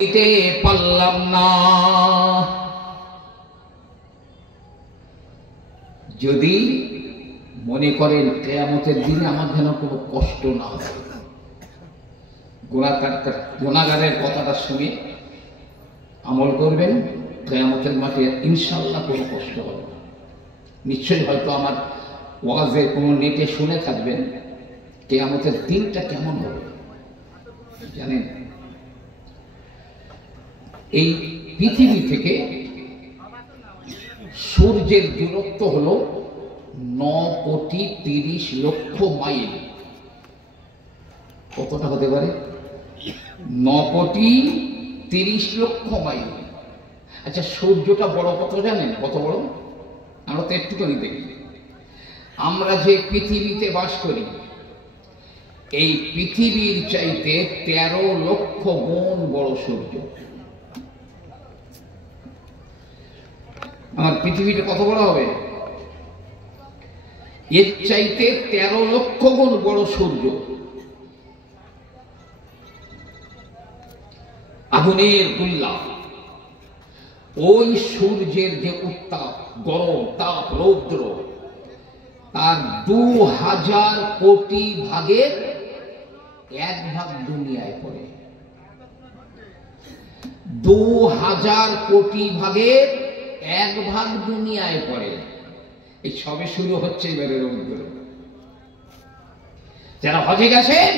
দিতে পারলাম না। যদি মনে করেন কিয়ামতের দিনে আমার যেন কোনো কষ্ট না হয়, গুনাহগারের কথাটা শুনে আমল করবেন, কিয়ামতের মাঠে ইনশাআল্লাহ কোনো কষ্ট হবে না। নিশ্চয়ই হয়তো আমার ওয়াজের কোনো নেটে শুনে থাকবেন কিয়ামতের দিনটা কেমন হবে জানেন। এই পৃথিবী থেকে সূর্যের দূরত্ব হলো 9,30,00,000 মাইল। কতটা হতে পারে? 9,30,00,000 মাইল। আচ্ছা, সূর্যটা বড় কত জানেন? কত বড়? আমরা তো একটুখানি দেখি। আমরা যে পৃথিবীতে বাস করি, এই পৃথিবীর চাইতে 13 লক্ষ গুণ বড় সূর্য। আমার পৃথিবীটা কত বড় হবে? এর চাইতে 13 লক্ষ গুণ বড় সূর্য। আগুনের গোলা, ওই সূর্যের যে উত্তাপ, গরম তাপ, রৌদ্র, তার 2000 কোটি ভাগের 1 ভাগ দুনিয়ায় পড়ে। 2000 কোটি ভাগের 1 ভাগ দুনিয়ায় পড়ে। এই সবে শুরু হচ্ছে এবারে রৌদ্র। যারা হজে গেছেন,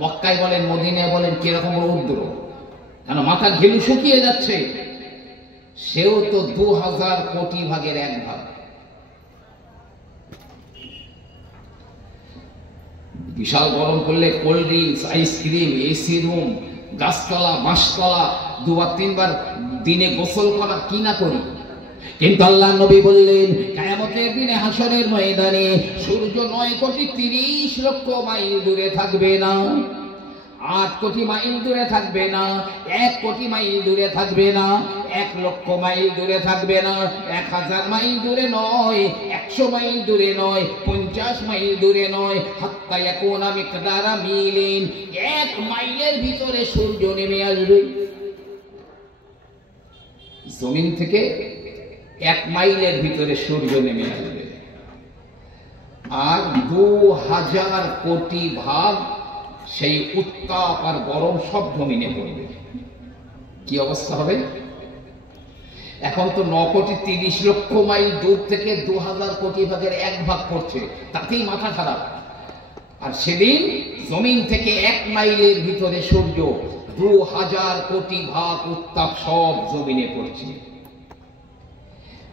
মক্কায় বলেন মদিনায় বলেন কিরকম রৌদ্র, যেন মাথা ঘেলু শুকিয়ে যাচ্ছে। সেও তো 2000 কোটি ভাগের 1 ভাগ। বিশাল গরম করলে cold drinks, ice cream, AC room, গাছতলা, বাঁশতলা, 2-3 বার দিনে গোসল করা কি না করি। কিন্তু আল্লাহ নবী বললেন কিয়ামতের দিনে হাসরের ময়দানে সূর্য 9,30,00,000 মাইল দূরে থাকবে না, 8 কোটি মাইল দূরে থাকবে না, 1 কোটি মাইল দূরে থাকবে না, 1 লক্ষ মাইল দূরে থাকবে না, 1000 মাইল দূরে নয়, 100 মাইল দূরে নয়, 50 মাইল দূরে নয়, হাত্তা ইয়াকুনা মিকদারা মিলিন, 1 মাইলের ভিতরে সূর্য নেমে আসবে। জমিন থেকে 1 মাইলের ভিতরে সূর্য নেমে আসবে, আর 2000 কোটি ভাগ সেই উত্তাপ আর গরম সব জমিনে পড়বে। কি অবস্থা হবে? এখন তো 9,30,00,000 মাইল দূর থেকে 2000 কোটি ভাগের 1 ভাগ পড়ছে, তাতেই মাথা খারাপ। আর সেদিন জমিন থেকে 1 মাইলের ভিতরে সূর্য 2000 কোটি ভাগ উত্তাপ সব জমিনে পড়ছে।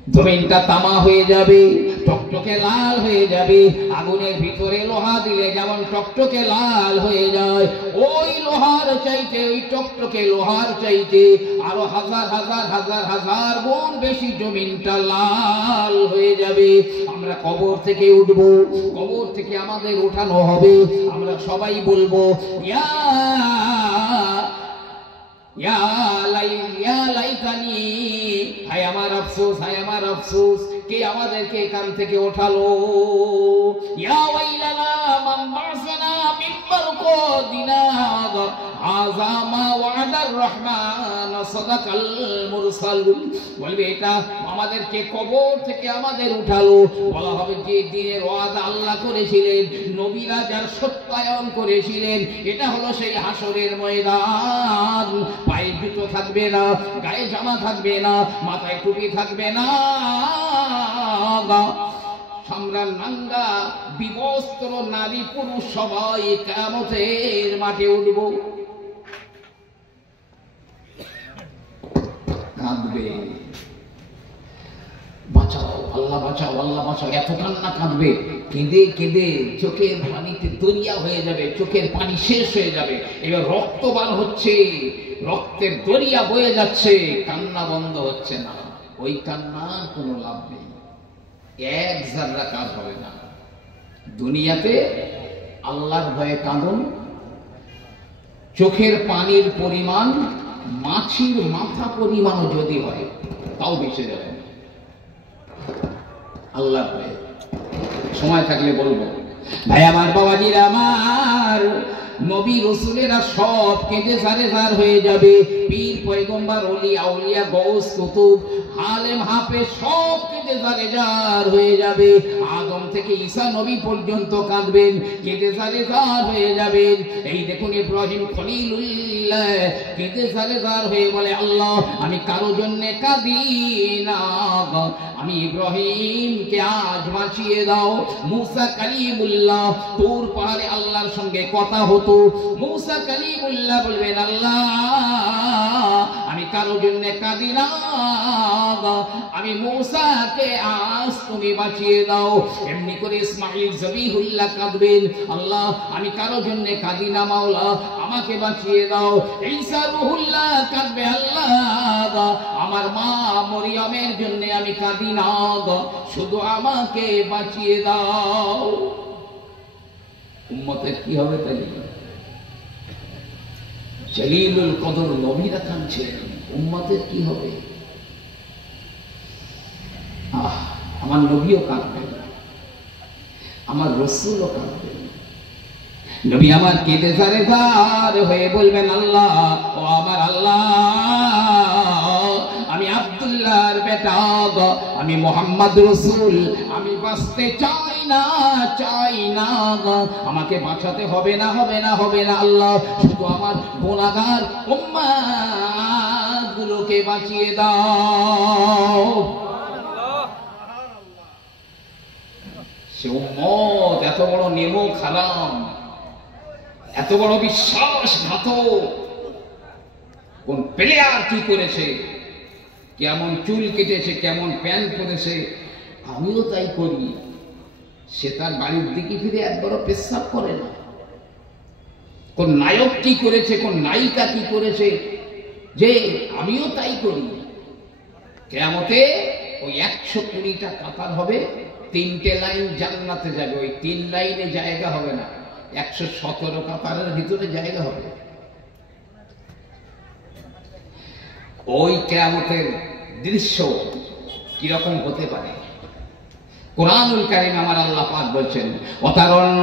জমিনটা তামা হয়ে যাবে, টকটকে লাল হয়ে যাবে। আগুনের ভিতরে লোহা দিলে যেমন টকটকে লাল হয়ে যায়, ওই লোহার চাইতে, ওই টকটকে লোহার চাইতে আরো হাজার হাজার হাজার হাজার গুণ বেশি জমিনটা লাল হয়ে যাবে। আমরা কবর থেকে উঠব, কবর থেকে আমাদের ওঠানো হবে। আমরা সবাই বলবো ইয়া লাইতানি, হায় আমার আফসোস, হায় আমার আফসোস, কে আমাদেরকে এখান থেকে ওঠালো। ইয়া ওয়াইলানা মান বাসানা মিন বারকাদিনা, হাযা মা ওয়াদার রহমান সাদাকাল মুরসালুন। বলবে এটা আমাদেরকে কবর থেকে আমাদের উঠালো। বলা হবে যে দিনের ওয়াদা আল্লাহ করেছিলেন, নবীরা যার সত্যায়ন করেছিলেন, এটা হলো সেই হাসরের ময়দান। পায়ে জুতো থাকবে না, গায়ে জামা থাকবে না, মাথায় টুপি থাকবে না, আমরা নাঙ্গা বিবস্ত্র নারী পুরুষ সবাই কিয়ামতের মাঠে উঠব। কাঁদবে, বাঁচাও আল্লাহ, বাঁচাও আল্লাহ, বাঁচাও, এত কান্না কাঁদবে। কেঁদে কেঁদে চোখের পানিতে দরিয়া হয়ে যাবে, চোখের পানি শেষ হয়ে যাবে। এবার রক্ত বার হচ্ছে, রক্তের দরিয়া বয়ে যাচ্ছে, কান্না বন্ধ হচ্ছে না। ওই কান্না কোনো লাভ নেই, 1 জাররা কাজ হবে না। দুনিয়াতে আল্লাহর ভয়ে কাঁদুন, চোখের পানির পরিমাণ মাছির মাথা পরিমাণও যদি হয় তাও বেঁচে যাবে। আল্লাহর ভয়ে সময় থাকলে বলবো, ভাই আমার, বাবাজিরা আমার, নবী রসুলেরা সব কেঁদে সারে সার হয়ে যাবে। পীর পয়গম্বর ওলি আউলিয়া গৌস কুতুব আলেম হাফেজ সব কেঁদে সারে জার হয়ে যাবে। আদম থেকে ঈসা নবী পর্যন্ত কাঁদবেন, কেঁদে সারে জার হয়ে যাবেন। এই দেখুন ইব্রাহিম খলিলুল্লাহ কেঁদে সারে জার হয়ে বলে, আল্লাহ আমি কারো জন্য কাঁদি না, আমি ইব্রাহিমকে আজ বাঁচিয়ে দাও। মুসা কালিমুল্লাহ তুর পাহাড়ে আল্লাহর সঙ্গে কথা হতো। মুসা কালিমুল্লাহ বলবেন, আল্লাহ আমি কারো জন্য কাঁদি না, আমি মুসাকে আজ তুমি বাঁচিয়ে দাও। এমনি করে ইসমাঈল জবিহুল্লাহ কাঁদবেন, আল্লাহ আমি কারো জন্য কাঁদি না, মাওলা আমাকে বাঁচিয়ে দাও। ঈসা রুহুল্লাহ কাঁদবে, আল্লাহ আমার মা মরিয়মের জন্য আমি কাঁদি না, শুধু আমাকে বাঁচিয়ে দাও। উম্মতের কি হবে তাহলে? জলিলুল কদর নবীরা কাঁদছেন, উম্মতের কি হবে? আমার নবীও কাঁদবেন, আমার রাসূলও কাঁদবেন। নবী আমার কেঁদে সারে সার হয়ে বলবেন, আল্লাহ ও আমার আল্লাহ, আমি আব্দুল্লাহর বেটা, আমি মুহাম্মদ রাসূল, আমি বাঁচতে চাই না, চাই না, আমাকে বাঁচাতে হবে না, হবে না, হবে না আল্লাহ, শুধু আমার গুনাহগার উম্মতগুলোকে বাঁচিয়ে দাও। সে উম্মত এত বড় নেমক হারাম, এত বড় বিশ্বাসঘাতক, কোন প্লেয়ার কি করেছে, কেমন চুল কেটেছে, কেমন প্যান্ট পরেছে, আমিও তাই করি। সে তার বাড়ির দিকে ফিরে একবারও পেশাব করে না। কোন নায়ক কি করেছে, কোন নায়িকা কি করেছে, যে আমিও তাই করি। কিয়ামতে ওই 120টা কাতার হবে, 3টে লাইন জান্নাতে যাবে, ওই 3 লাইনে জায়গা হবে না, 117 কাতারের ভিতরে জায়গা হবে। ওই কিয়ামতের দৃশ্য কিরকম হতে পারে? কুরআনুল কারীম আমার আল্লাহ পাক বলছেন, ওয়াতারান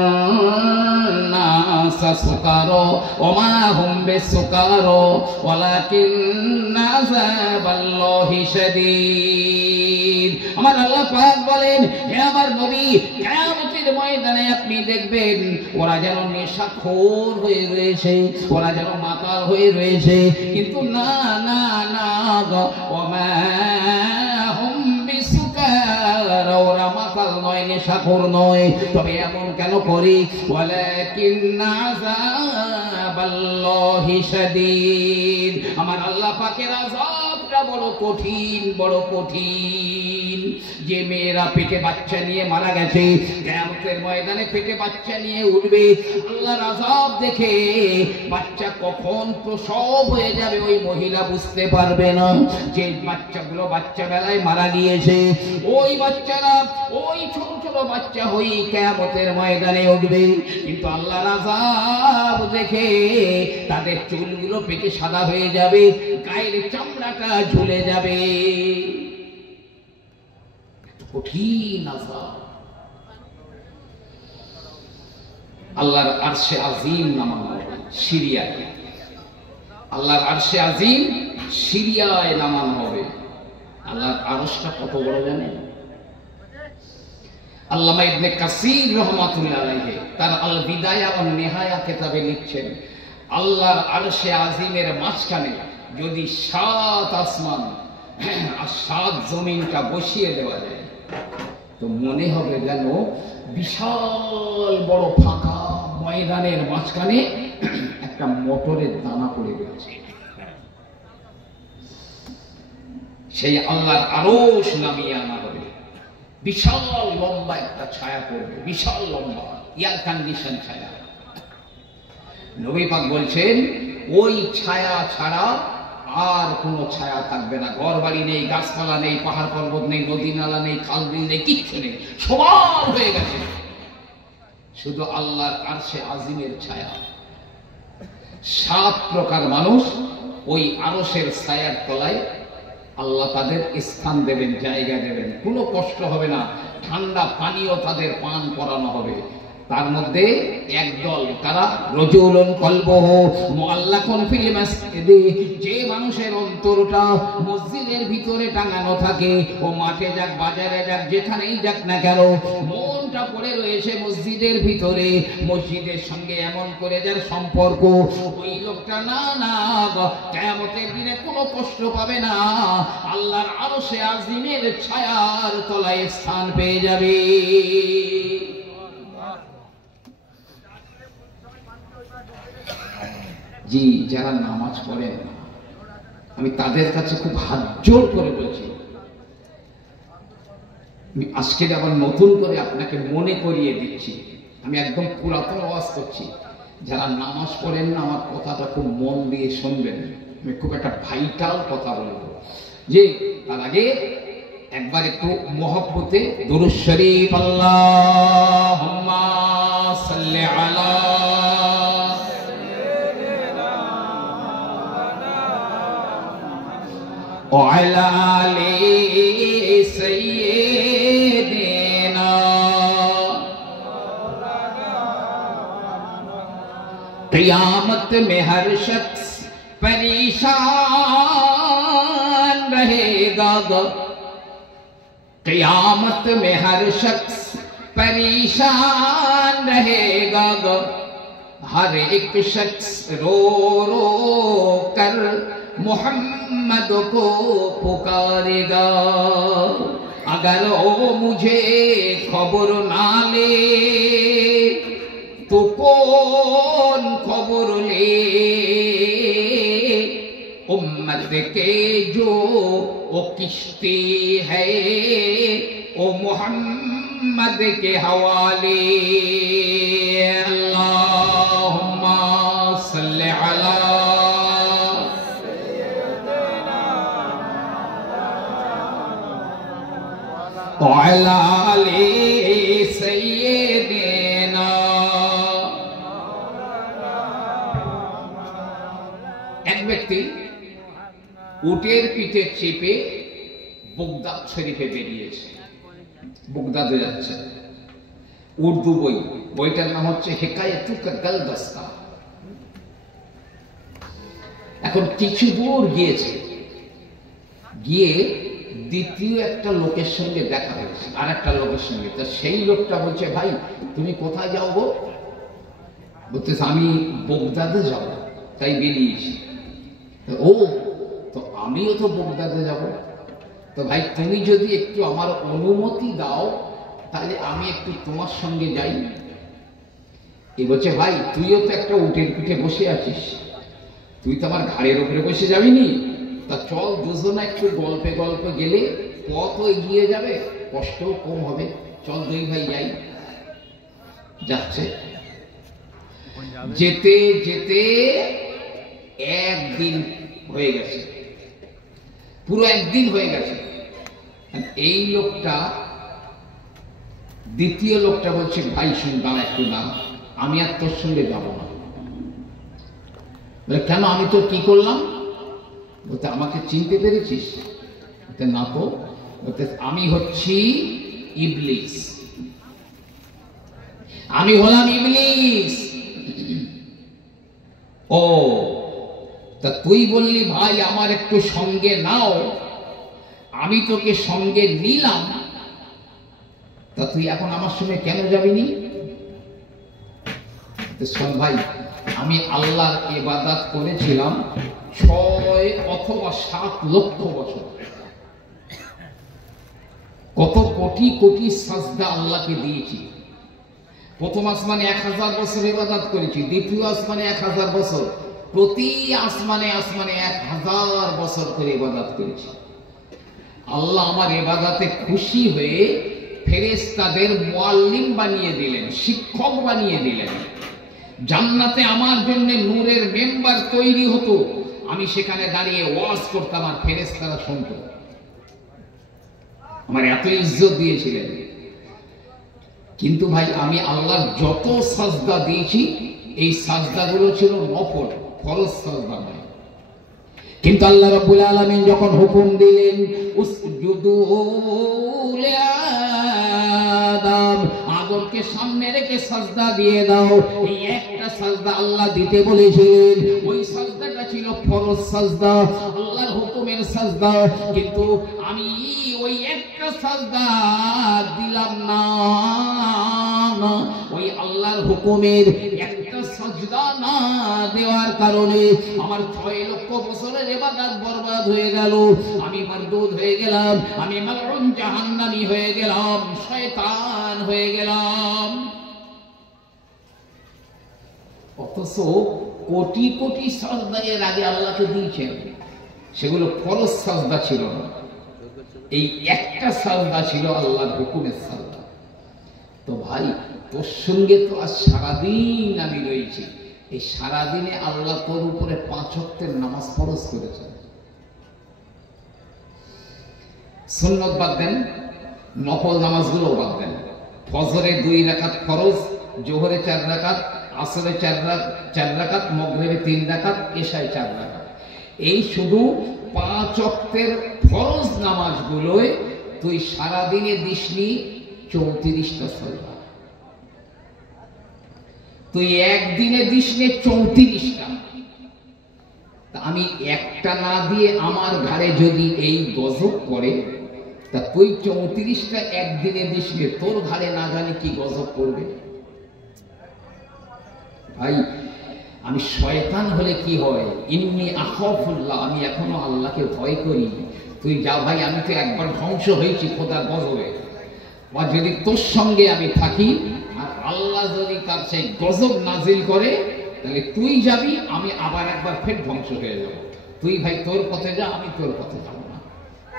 নাসা সুকারা ওমা হুম বিসুকারা ওয়ালাকিন্না আযাবাল্লাহি শাদীদ। আমার আল্লাহ পাক বলেন, হে আমার নবী, কিয়ামতের ময়দানে আপনি দেখবেন ওরা যেন নেশাখোর হয়ে রয়েছে, ওরা যেন মাতাল হয়ে রয়েছে, কিন্তু না না না, ওমা হুম বিসুকারা, ওরা মাতাল নয়, নেশাখোর নয়। তবে এমন কেন করে? ওয়ালাকিন্না আযাবাল্লাহি শাদীদ। আমার আল্লাহ পাকের আযাবটা বড় কঠিন, বড় কঠিন। যে মেয়েরা পেটে বাচ্চা নিয়ে মারা গেছে, কিয়ামতের ময়দানে পেটে বাচ্চা নিয়ে উঠবে, আল্লাহর আযাব দেখে বাচ্চা কখন প্রসব হয়ে যাবে ওই মহিলা বুঝতে পারবে না। যে বাচ্চাগুলো বাচ্চা বেলায় মারা গিয়েছে, ওই বাচ্চারা, ওই ছোট ছোট বাচ্চা হয়ে কিয়ামতের ময়দানে উঠবে, কিন্তু আল্লাহর আযাব দেখে তাদের চুলগুলো পেকে সাদা হয়ে যাবে, গায়ের চামড়াটা ঝুলে যাবে। কঠিন আযাব। আল্লাহর আরশে আজিম নামানো হবে সিরিয়ায়, আল্লাহর আরশে আজিম সিরিয়ায় নামানো হবে। আল্লাহর আরশটা কত বড় জানেন? আল্লামা ইবনে কাসির রাহমাতুল্লাহ আলাইহি তার আল বিদায়া ওয়ান নিহায়া কিতাবে লিখছেন, আল্লাহর আরশে আজিমের মাঝখানে যদি 7 আসমান আর 7 জমিনটা বসিয়ে দেওয়া যায়, তো মনে হবে যেন বিশাল বড় ফাঁকা ময়দানের মাঝখানে একটা মোটরের দানা পড়ে রয়েছে। সেই আল্লাহর আরশ নামিয়ে আনা হবে, বিশাল লম্বা একটা ছায়া পড়বে, বিশাল লম্বা এয়ার কন্ডিশন ছায়া। নবী পাক বলছেন, ওই ছায়া ছাড়া আর কোনো ছায়া থাকবে না। ঘর বাড়ি নেই, গাছপালা নেই, পাহাড় পর্বত নেই, নদী নালা নেই, খাল বিল নেই, কিচ্ছু নেই, সমান হয়ে গেছে, শুধু আল্লাহর আরশে আজিমের ছায়া। 7 প্রকার মানুষ ওই আরশের ছায়ার তলায় আল্লাহ তাদের স্থান দেবেন, জায়গা দেবেন, কোনো কষ্ট হবে না, ঠান্ডা পানীয় তাদের পান করানো হবে। তার মধ্যে একদল তারা রজুলুন কলবুহু মুআল্লাকুন ফিল মাসজিদে, যে মানুষের অন্তরটা মসজিদের ভিতরে টাঙানো থাকে, ও মাঠে যাক বাজারে যাক যেখানেই যাক না কেন মনটা পড়ে রয়েছে মসজিদের ভিতরে, মসজিদের সঙ্গে এমন করে যার সম্পর্ক, ওই লোকটা না কিয়ামতের দিনে কোনো কষ্ট পাবে না, আল্লাহর আরশে আজিমের ছায়ার তলায় স্থান পেয়ে যাবে। জি, যারা নামাজ পড়েন আমি তাদের কাছে খুব হাত জোর করে বলছি, আমি আজকে আবার নতুন করে আপনাকে মনে করিয়ে দিচ্ছি, আমি একদম পুরাতন আওয়াজ করছি, যারা নামাজ পড়েন না আমার কথাটা খুব মন দিয়ে শুনবেন, আমি খুব একটা ভাইটাল কথা বলবো। যে তার আগে একবার একটু মহব্বতে দুরূদ শরীফ আল্লাহুম্মা সাল্লি আলা وعلى آل سيدنا قیامت میں ہر شخص پریشان رہے گا، قیامت میں ہر شخص پریشان رہے گا، ہر ایک شخص رو رو کر محمد کو پکارے گا، اگر وہ مجھے خبر نہ لے تو کون خبر لے، امت کے جو وہ کشتی ہے وہ محمد کے حوالے، اللہم صلی علی وعلى آل سيدنا। এক ব্যক্তি উটের পিঠে চেপে বগদাদ শরীফে বেরিয়েছে, বগদাদে যাচ্ছে, উর্দু বই, বইটার নাম হচ্ছে হেকায়াতুকা গালদাস্তা। এখন কিছু দূর গিয়েছে, গিয়ে দ্বিতীয় একটা লোকের সঙ্গে দেখা হয়েছে, আর একটা লোকের সঙ্গে। তা সেই লোকটা বলছে, ভাই তুমি কোথায় যাও গো? বলতেছে আমি বগদাদে যাব, তাই বেরিয়েছি। ও, তো আমিও তো বগদাদে যাব, তো ভাই তুমি যদি একটু আমার অনুমতি দাও তাহলে আমি একটু তোমার সঙ্গে যাই। এ বলছে, ভাই তুইও তো একটা উটের পিঠে বসে আছিস, তুই তো আমার ঘাড়ের উপরে বসে যাবিনি, তা চল দুজনে একটু গল্পে গল্পে গেলে পথ এগিয়ে যাবে, কষ্টও কম হবে, চল দুই ভাই যাই। যাচ্ছে, যেতে যেতে একদিন হয়ে গেছে, পুরো একদিন হয়ে গেছে। এই লোকটা, দ্বিতীয় লোকটা বলছে, ভাই শুন দাঁড়া একটু না, আমি আর তোর সঙ্গে যাবো না। বলে কেন, আমি তো কি করলাম? বলতে আমাকে চিনতে পেরেছিস? না তো। বলতে আমি হচ্ছি ইবলিস, আমি হলাম ইবলিস। ও, তা তুই বললি ভাই আমার একটু সঙ্গে নাও, আমি তোকে সঙ্গে নিলাম, তা তুই এখন আমার সঙ্গে কেন যাবিনি? শোন ভাই, আমি আল্লাহর ইবাদত করেছিলাম 6 অথবা 7 লক্ষ বছর, কত কোটি কোটি সাজদা আল্লাহকে দিয়েছি। প্রথম আসমানে 1000 বছর ইবাদত করেছি, দ্বিতীয় আসমানে 1000 বছর, প্রতি আসমানে আসমানে 1000 বছর করে ইবাদত করেছি। আল্লাহ আমার ইবাদতে খুশি হয়ে ফেরেশতাদের মুআল্লিম বানিয়ে দিলেন, শিক্ষক বানিয়ে দিলেন। জান্নাতে আমার জন্য নূরের মেম্বার তৈরি হতো, আমি সেখানে দাঁড়িয়ে ওয়াজ করতাম আর ফেরেশতারা শুনতো। আমার এত ইজ্জত দিয়েছিলেন। কিন্তু ভাই আমি আল্লাহর যত সাজদা দিয়েছি এই সাজদাগুলো ছিল নফল, ফরজ সাজদা নয়। কিন্তু আল্লাহ রাব্বুল আলামিন যখন হুকুম দিলেন উসজুদু লিআদম, আদমকে সামনে রেখে সাজদা দিয়ে দাও। এই একটা সাজদা আল্লাহ দিতে বলেছিলেন, ওই সাজদাটা ছিল ফরজ সাজদা, আল্লাহর হুকুমের সাজদা। কিন্তু আমি ওই একটা সাজদা দিলাম না, ওই আল্লাহর হুকুমের একটা সাজদা না দেওয়ার কারণে আমার 6 লক্ষ বছরের ইবাদত বরবাদ হয়ে গেল। আমি মারদুদ হয়ে গেলাম, আমি মালউন জাহান্নামী হয়ে গেলাম, শয়তান হয়ে গেলাম। অথচ কোটি কোটি সাজদা এর আগে আল্লাহকে দিয়েছেন, সেগুলো ফরজ সাজদা ছিল না। এই একটা সাজদা ছিল আল্লাহর হুকুমের সাজদা। তো ভাই, তোর সঙ্গে তো আজ সারাদিন আমি রয়েছি, এই সারাদিনে আল্লাহ তোর উপরে 5 ওয়াক্তের নামাজ ফরজ করেছেন। সুন্নত বাদ দেন, নফল নামাজগুলো বাদ দেন। ফজরে 2 রাকাত ফরজ, জোহরে 4 রাকাত, আসরে 4 রাকাত, মাগরিবে 3 রাকাত, এশায় 4 রাকাত। এই শুধু 5 ওয়াক্তের ফরজ নামাজগুলোয় তুই সারাদিনে দিসনি 34টা সাজদা। তুই একদিনে দিসনে 34টা। আমি একটা না দিয়ে আমার ঘাড়ে যদি এই গজব পড়ে, তা তুই 34টা একদিনে দিসনে, তোর ঘাড়ে না জানি কি গজব পড়বে। ভাই, আমি শয়তান হলে কি হয়, ইন্নী আখাফুল্লাহ, আমি এখনো আল্লাহকে ভয় করি। তুই যা ভাই, আমি তো একবার ধ্বংস হয়েছি খোদার গজবে। বা যদি তোর সঙ্গে আমি থাকি আর আল্লাহ যদি তার সেই গজব নাজিল করে, তাহলে তুই যাবি, আমি আবার একবার ফের ধ্বংস হয়ে যাব। তুই ভাই তোর পথে যা, আমি তোর পথে যাব না,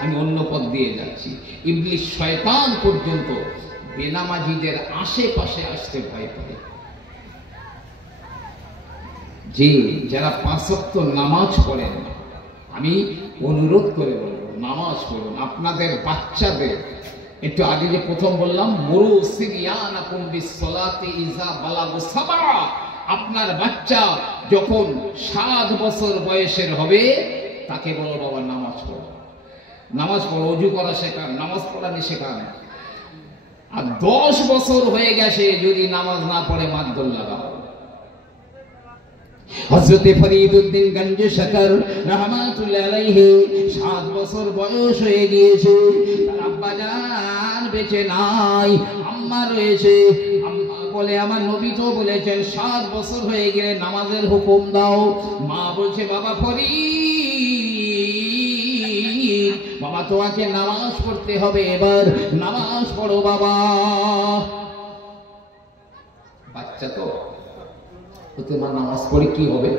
আমি অন্য পথ দিয়ে যাচ্ছি। ইবলিস শয়তান পর্যন্ত বেনামাজিদের আশেপাশে আসতে ভয় পায়। যে যারা 5 ওয়াক্ত নামাজ পড়েন, আমি অনুরোধ করে বলবো, নামাজ পড়ুন। আপনাদের বাচ্চাদের, একটু আগে যে প্রথম বললাম, মুরু সিবিয়ানাকুম বিসসালাতি ইযা বালাগু সাবা, আপনার বাচ্চা যখন 7 বছর বয়সের হবে, তাকে বলো বাবা নামাজ পড়ো, নামাজ পড়ো, ওযু করা শেখান, নামাজ পড়ানি শেখান। আর 10 বছর হয়ে গেছে যদি নামাজ না পড়ে, মাদ্দুল লাগাও। হযরত ফরিদউদ্দিন গঞ্জ শকর রাহমাতুল্লাহ আলাইহি 7 বছর বয়স হয়ে গিয়েছে, তার আব্বা জান বেঁচে নাই, আম্মা রয়েছে। আম্মা বলে, আমার নবী তো বলেছেন 7 বছর হয়ে গেলে নামাজের হুকুম দাও। মা বলছে, বাবা ফরিদ, বাবা তোমাকে নামাজ পড়তে হবে, এবার নামাজ পড়ো বাবা। বাচ্চা তো মা নামাজ পড়ে কি হবে,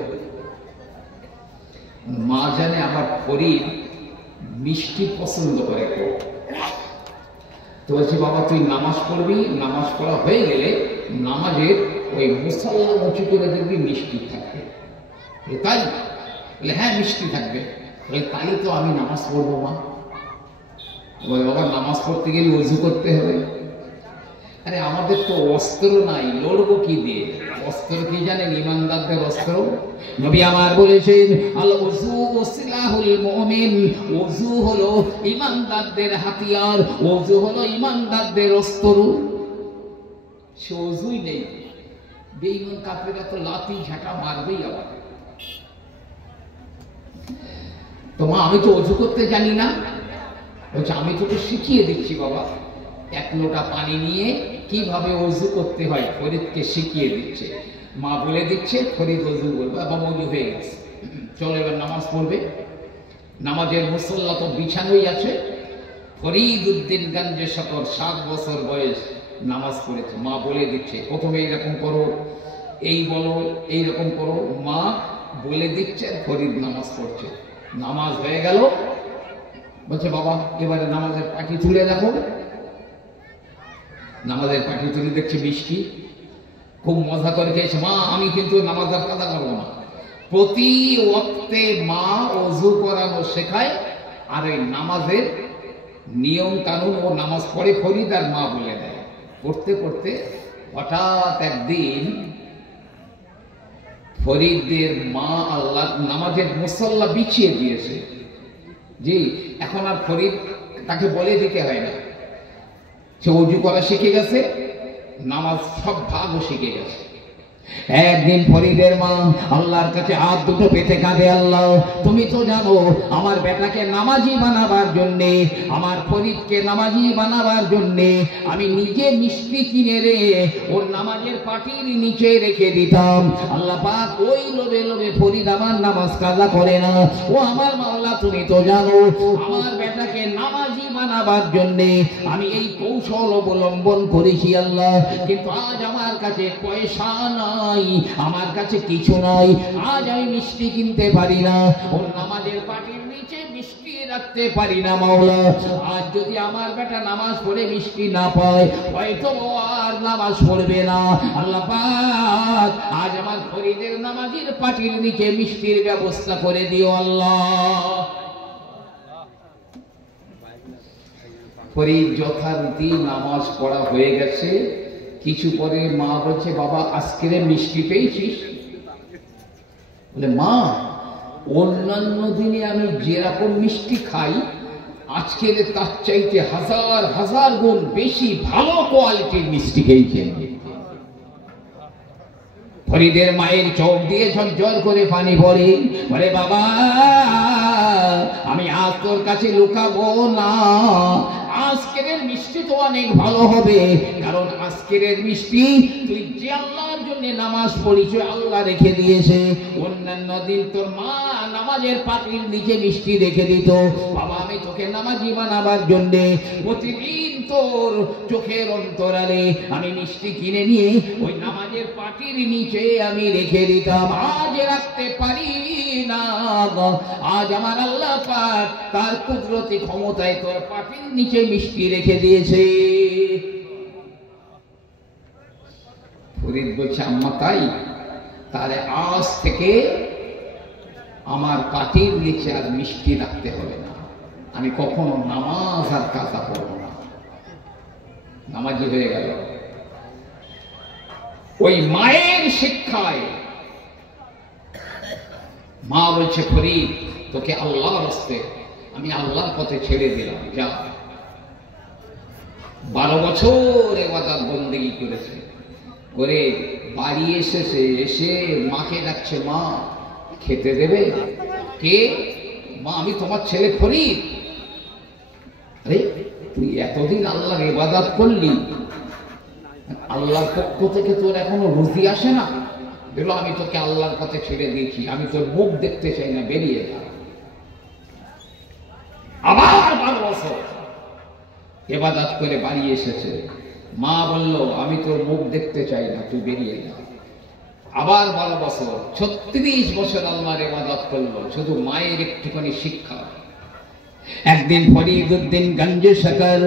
মা জানে আমার ফরিদ মিষ্টি পছন্দ করে। তো বলছে, বাবা তুই নামাজ পড়বি, নামাজ পড়া হয়ে গেলে নামাজের ওই মুসাল্লা উঁচু করে দেখবি মিষ্টি থাকবে। তাই বলে, হ্যাঁ মিষ্টি থাকবে। তাই তো আমি নামাজ পড়বো মা। ওই বাবা নামাজ পড়তে গেলে ওযু করতে হবে। আরে আমাদের তো অস্ত্র নাই, লড়বো কি দিয়ে? অস্ত্র কি জানেন? ইমানদারদের অস্ত্র। নবী আমার বলেছেন, আল ওযু ওয়াসিলাহুল মুমিন, ওযু হলো ইমানদারদের হাতিয়ার, ওযু হলো ইমানদারদের অস্ত্র। সে ওযুই নেই, বেঈমান কাফেররা তো লাঠি ঝাঁটা মারবেই আবার। তো মা, আমি তো ওযু করতে জানি না। বলছে, আমি তোকে শিখিয়ে দিচ্ছি বাবা। 1 লোটা পানি নিয়ে কিভাবে ওযু করতে হয় ফরিদকে শিখিয়ে দিচ্ছে। মা বলে দিচ্ছে, ফরিদ ওযু করবে। বাবা ওযু হয়ে গেছে, চলো এবার নামাজ পড়বে। নামাজের মুসল্লা তো বিছানোই আছে। ফরিদউদ্দিন গঞ্জে শকর 7 বছর বয়স নামাজ পড়েছে। মা বলে দিচ্ছে, প্রথমে এইরকম করো, এই বলো, এইরকম করো। মা বলে দিচ্ছে, ফরিদ নামাজ পড়ছে। নামাজ হয়ে গেল। বলছে, বাবা এবারে নামাজের পাটি তুলে দেখো। নামাজের পাটি তুলে দেখছে মিষ্টি, খুব মজা করে খেয়েছে। মা, আমি কিন্তু নামাজের কাজা করবো না। প্রতি ওয়াক্তে মা ওযু করানো শেখায়, আর এই নামাজের নিয়ম কানুন ও নামাজ পড়ে ফরিদ আর মা বলে দেয়। পড়তে পড়তে হঠাৎ একদিন ফরিদের মা আল্লাহ নামাজের মুসল্লা বিছিয়ে দিয়েছে। জি, এখন আর ফরিদ তাকে বলে দিতে হয় না, সে ওযু করা শিখে গেছে। নামাজ সব ভাগও শিখে গেছে। একদিন ফরিদের মা আল্লাহর কাছে হাত দুটো পেতে কাঁদে, আল্লাহ তুমি তো জানো আমার বেটাকে নামাজি বানাবার জন্যে, আমার ফরিদকে নামাজি বানাবার জন্যে আমি নিজে মিষ্টি কিনে রে ওর নামাজের পাটির নিচে রেখে দিতাম। আল্লাহ পাক ওই লোভে লোভে ফরিদ আমার নামাজ কাজা করে না। ও আমার মাওলা তুমি তো জানো আমার বেটাকে নামাজি বানাবার জন্যে আমি এই কৌশল অবলম্বন করেছি আল্লাহ, কিন্তু আজ আমার কাছে পয়সা নাই, আমার কাছে কিছু নাই, আজ আমি মিষ্টি কিনতে পারি না, ওর নামাজের পাটির নিচে মিষ্টি রাখতে পারি না মাওলা। আজ যদি আমার বেটা নামাজ পড়ে মিষ্টি না পায় হয়তো আর নামাজ পড়বে না। আল্লাহ পাক আজ আমার ফরিদের নামাজের পাটির নিচে মিষ্টির ব্যবস্থা করে দিও আল্লাহ। ফরিদ যথারীতি নামাজ পড়া হয়ে গেছে। কিছু পরে মা বলছে, বাবা আজকের মিষ্টি পেয়েছিস? বলে, মা অন্যান্য দিনে আমি যেরকম মিষ্টি খাই আজকের তার চাইতে হাজার হাজার গুণ বেশি ভালো কোয়ালিটির মিষ্টি খেয়েছেন। ফরিদের মায়ের চোখ দিয়ে ঝরঝর করে পানি পড়ে, বলে বাবা আমি আজ তোর কাছে লুকাবো না, আজকের মিষ্টি তো অনেক ভালো হবে, কারণ আজকের মিষ্টি তুই যে আল্লাহর জন্য নামাজ পড়িস আল্লাহ রেখে দিয়েছে। অন্যান্য দিন তোর মা নামাজের পাটির নিচে মিষ্টি রেখে দিত, বাবা আমি তোকে নামাজি বানাবার জন্য প্রতিদিন তোর চোখের অন্তরালে আমি মিষ্টি কিনে নিয়ে ওই নামাজের পাটির নিচে আমি রেখে দিতাম। আজ রাখতে পারি না, আজ আমার আল্লাহ পাক তার কুদরতি ক্ষমতায় তোর পাটির নিচে মিষ্টি রেখে দিয়েছে। ফরিদ বলছে, আম্মা তাই? তাহলে আজ থেকে আমার পাটির নিচে আর মিষ্টি রাখতে হবে না, আমি কখনো নামাজ আর কাজা পড়ব না। নামাজি হয়ে গেল। ওই মায়ের শিক্ষায় মা বলছে, ফরিদ তোকে আল্লাহর রাস্তে আমি আল্লাহর পথে ছেড়ে দিলাম, যা। 12 বছর ইবাদত বন্দেগী করেছে, করে বাড়ি এসেছে, এসে মাকে ডাকছে, মা খেতে দেবে? কে? মা আমি তোমার ছেলে ফরিদ। আরে তুই এতদিন আল্লাহর ইবাদত করলি, আল্লাহর পক্ষ থেকে তোর এখনো রুজি আসে না? বলো আমি তোকে আল্লাহর পথে ছেড়ে দিয়েছি, আমি তোর মুখ দেখতে চাই না, বেরিয়ে যা। আবার 12 বছর ইবাদত করে বাড়ি এসেছে, মা বলল আমি তোর মুখ দেখতে চাই না, তুই বেরিয়ে যা। আবার 12 বছর, 36 বছর আল্লাহর ইবাদত করলো, শুধু মায়ের একটুখানি শিক্ষা। একদিন ফরিদউদ্দিন গঞ্জে শকর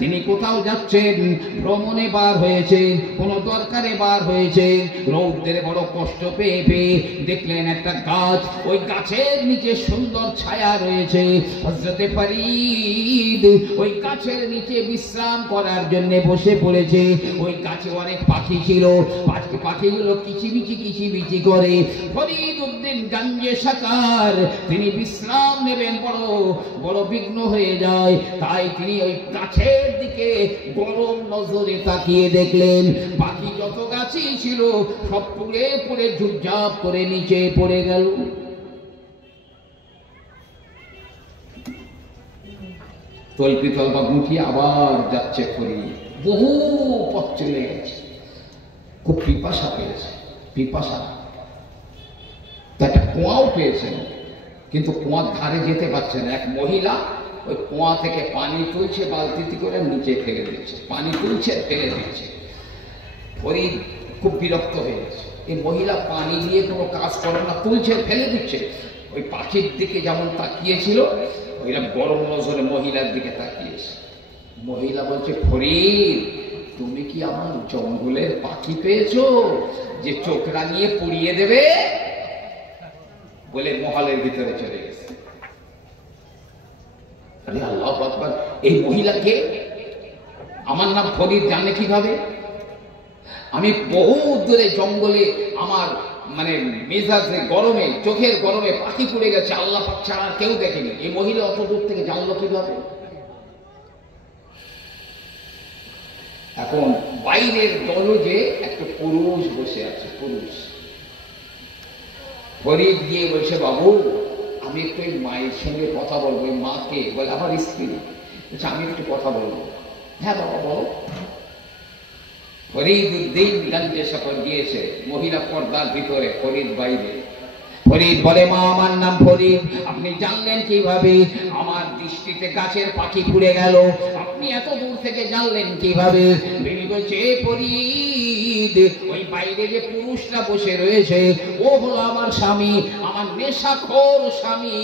তিনি কোথাও যাচ্ছেন, ভ্রমণে বার হয়েছে, কোন দরকারে বার হয়েছে, রৌদ্রে বড় কষ্ট পেয়ে পেয়ে দেখলেন একটা গাছ, ওই গাছের নিচে সুন্দর ছায়া রয়েছে। হযরতে ফরিদ ওই গাছের নিচে বিশ্রাম করার জন্য বসে পড়েছে। ওই গাছে অনেক পাখি ছিল, পাখিগুলো কিচিমিচি কিচিমিচি করে। ফরিদউদ্দিন গঞ্জে শকর তিনি বিশ্রাম নেবেন, বড় বড় বিঘ্ন হয়ে যায়, তাই তিনি ওই গাছের দিকে গরম নজরে তাকিয়ে দেখলেন পাখি যত গাছই ছিল সব পুড়ে পুড়ে ঝুপঝাপ করে নিচে পড়ে গেল। তল্পিতল বা মুঠিয়ে আবার যাচ্ছে ফরিদ, বহু পথ চলে গেছে, খুব পিপাসা পেয়েছে, পিপাসা তো একটা কুয়াও পেয়েছেন, কিন্তু কুয়ার ধারে যেতে পারছে না। এক মহিলা ওই কুয়া থেকে পানি তুলছে, বালতিতে করে নিচে ফেলে দিচ্ছে, পানি তুলছে ফেলে দিচ্ছে। ফরিদ খুব বিরক্ত হয়ে গেছে, এই মহিলা পানি দিয়ে কোনো কাজ করে না, তুলছে ফেলে দিচ্ছে। ওই পাখির দিকে যেমন তাকিয়েছিল ওইরা গরম নজরে মহিলার দিকে তাকিয়েছে। মহিলা বলছে, ফরিদ তুমি কি আমার জঙ্গলের পাখি পেয়েছো যে চোখ রাঙিয়ে পুড়িয়ে দেবে? বলে মহলের ভিতরে চলে গেছে। আরে আল্লাহু আকবার, এই মহিলাকে আমার নাম ফরিদ জানে কিভাবে? আমি বহু দূরে জঙ্গলে আমার মানে মেজাজে গরমে, চোখের গরমে পাখি পুড়ে গেছে, আল্লাহ পাক ছাড়া কেউ দেখেনি, এই মহিলা অত দূর থেকে জানলো কিভাবে? এখন বাইরের দরজে একটা পুরুষ বসে আছে, পুরুষ। ফরিদ গিয়ে বলছে, বাবু আমি একটু ওই মায়ের সঙ্গে কথা বলবো। ওই মাকে বলে, আমার স্ত্রী। বলছে, আমি একটু কথা বলবো। হ্যাঁ বাবা বলো। ফরিদ উদ্দিন গঞ্জে সফর গিয়েছে, মহিলা পর্দার ভিতরে, ফরিদ বাইরে। ফরিদ বলে, মা আমার নাম ফরিদ, আপনি জানলেন কিভাবে? আমার দৃষ্টিতে গাছের পাখি পুড়ে গেল, আপনি এত দূর থেকে জানলেন কিভাবে? তিনি বলছে, ফরিদ ওই বাইরে যে পুরুষরা বসে রয়েছে ও হলো আমার স্বামী, আমার নেশাখোর স্বামী।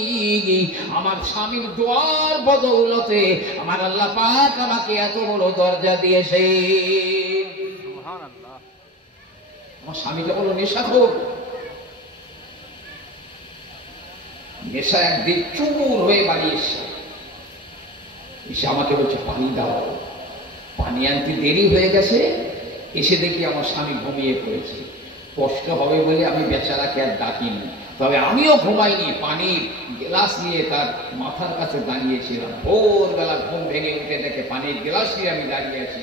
আমার স্বামীর দোয়ার বদৌলতে আমার আল্লাহ পাক আমাকে এত বড় দরজা দিয়েছে। আমার স্বামীটা বলো নেশাখোর। নেশা একদিন চুর হয়ে বাড়ি এসে আমাকে বলছে, পানি দাও। পানি আনতে দেরি হয়ে গেছে, এসে দেখি আমার স্বামী ঘুমিয়ে পড়েছে। কষ্ট হবে বলে আমি বেচারাকে আর ডাকিনি, তবে আমিও ঘুমাইনি। পানির গ্লাস নিয়ে তার মাথার কাছে দাঁড়িয়েছিলাম। ভোরবেলা ঘুম ভেঙে উঠে দেখে পানির গ্লাস নিয়ে আমি দাঁড়িয়ে আছি।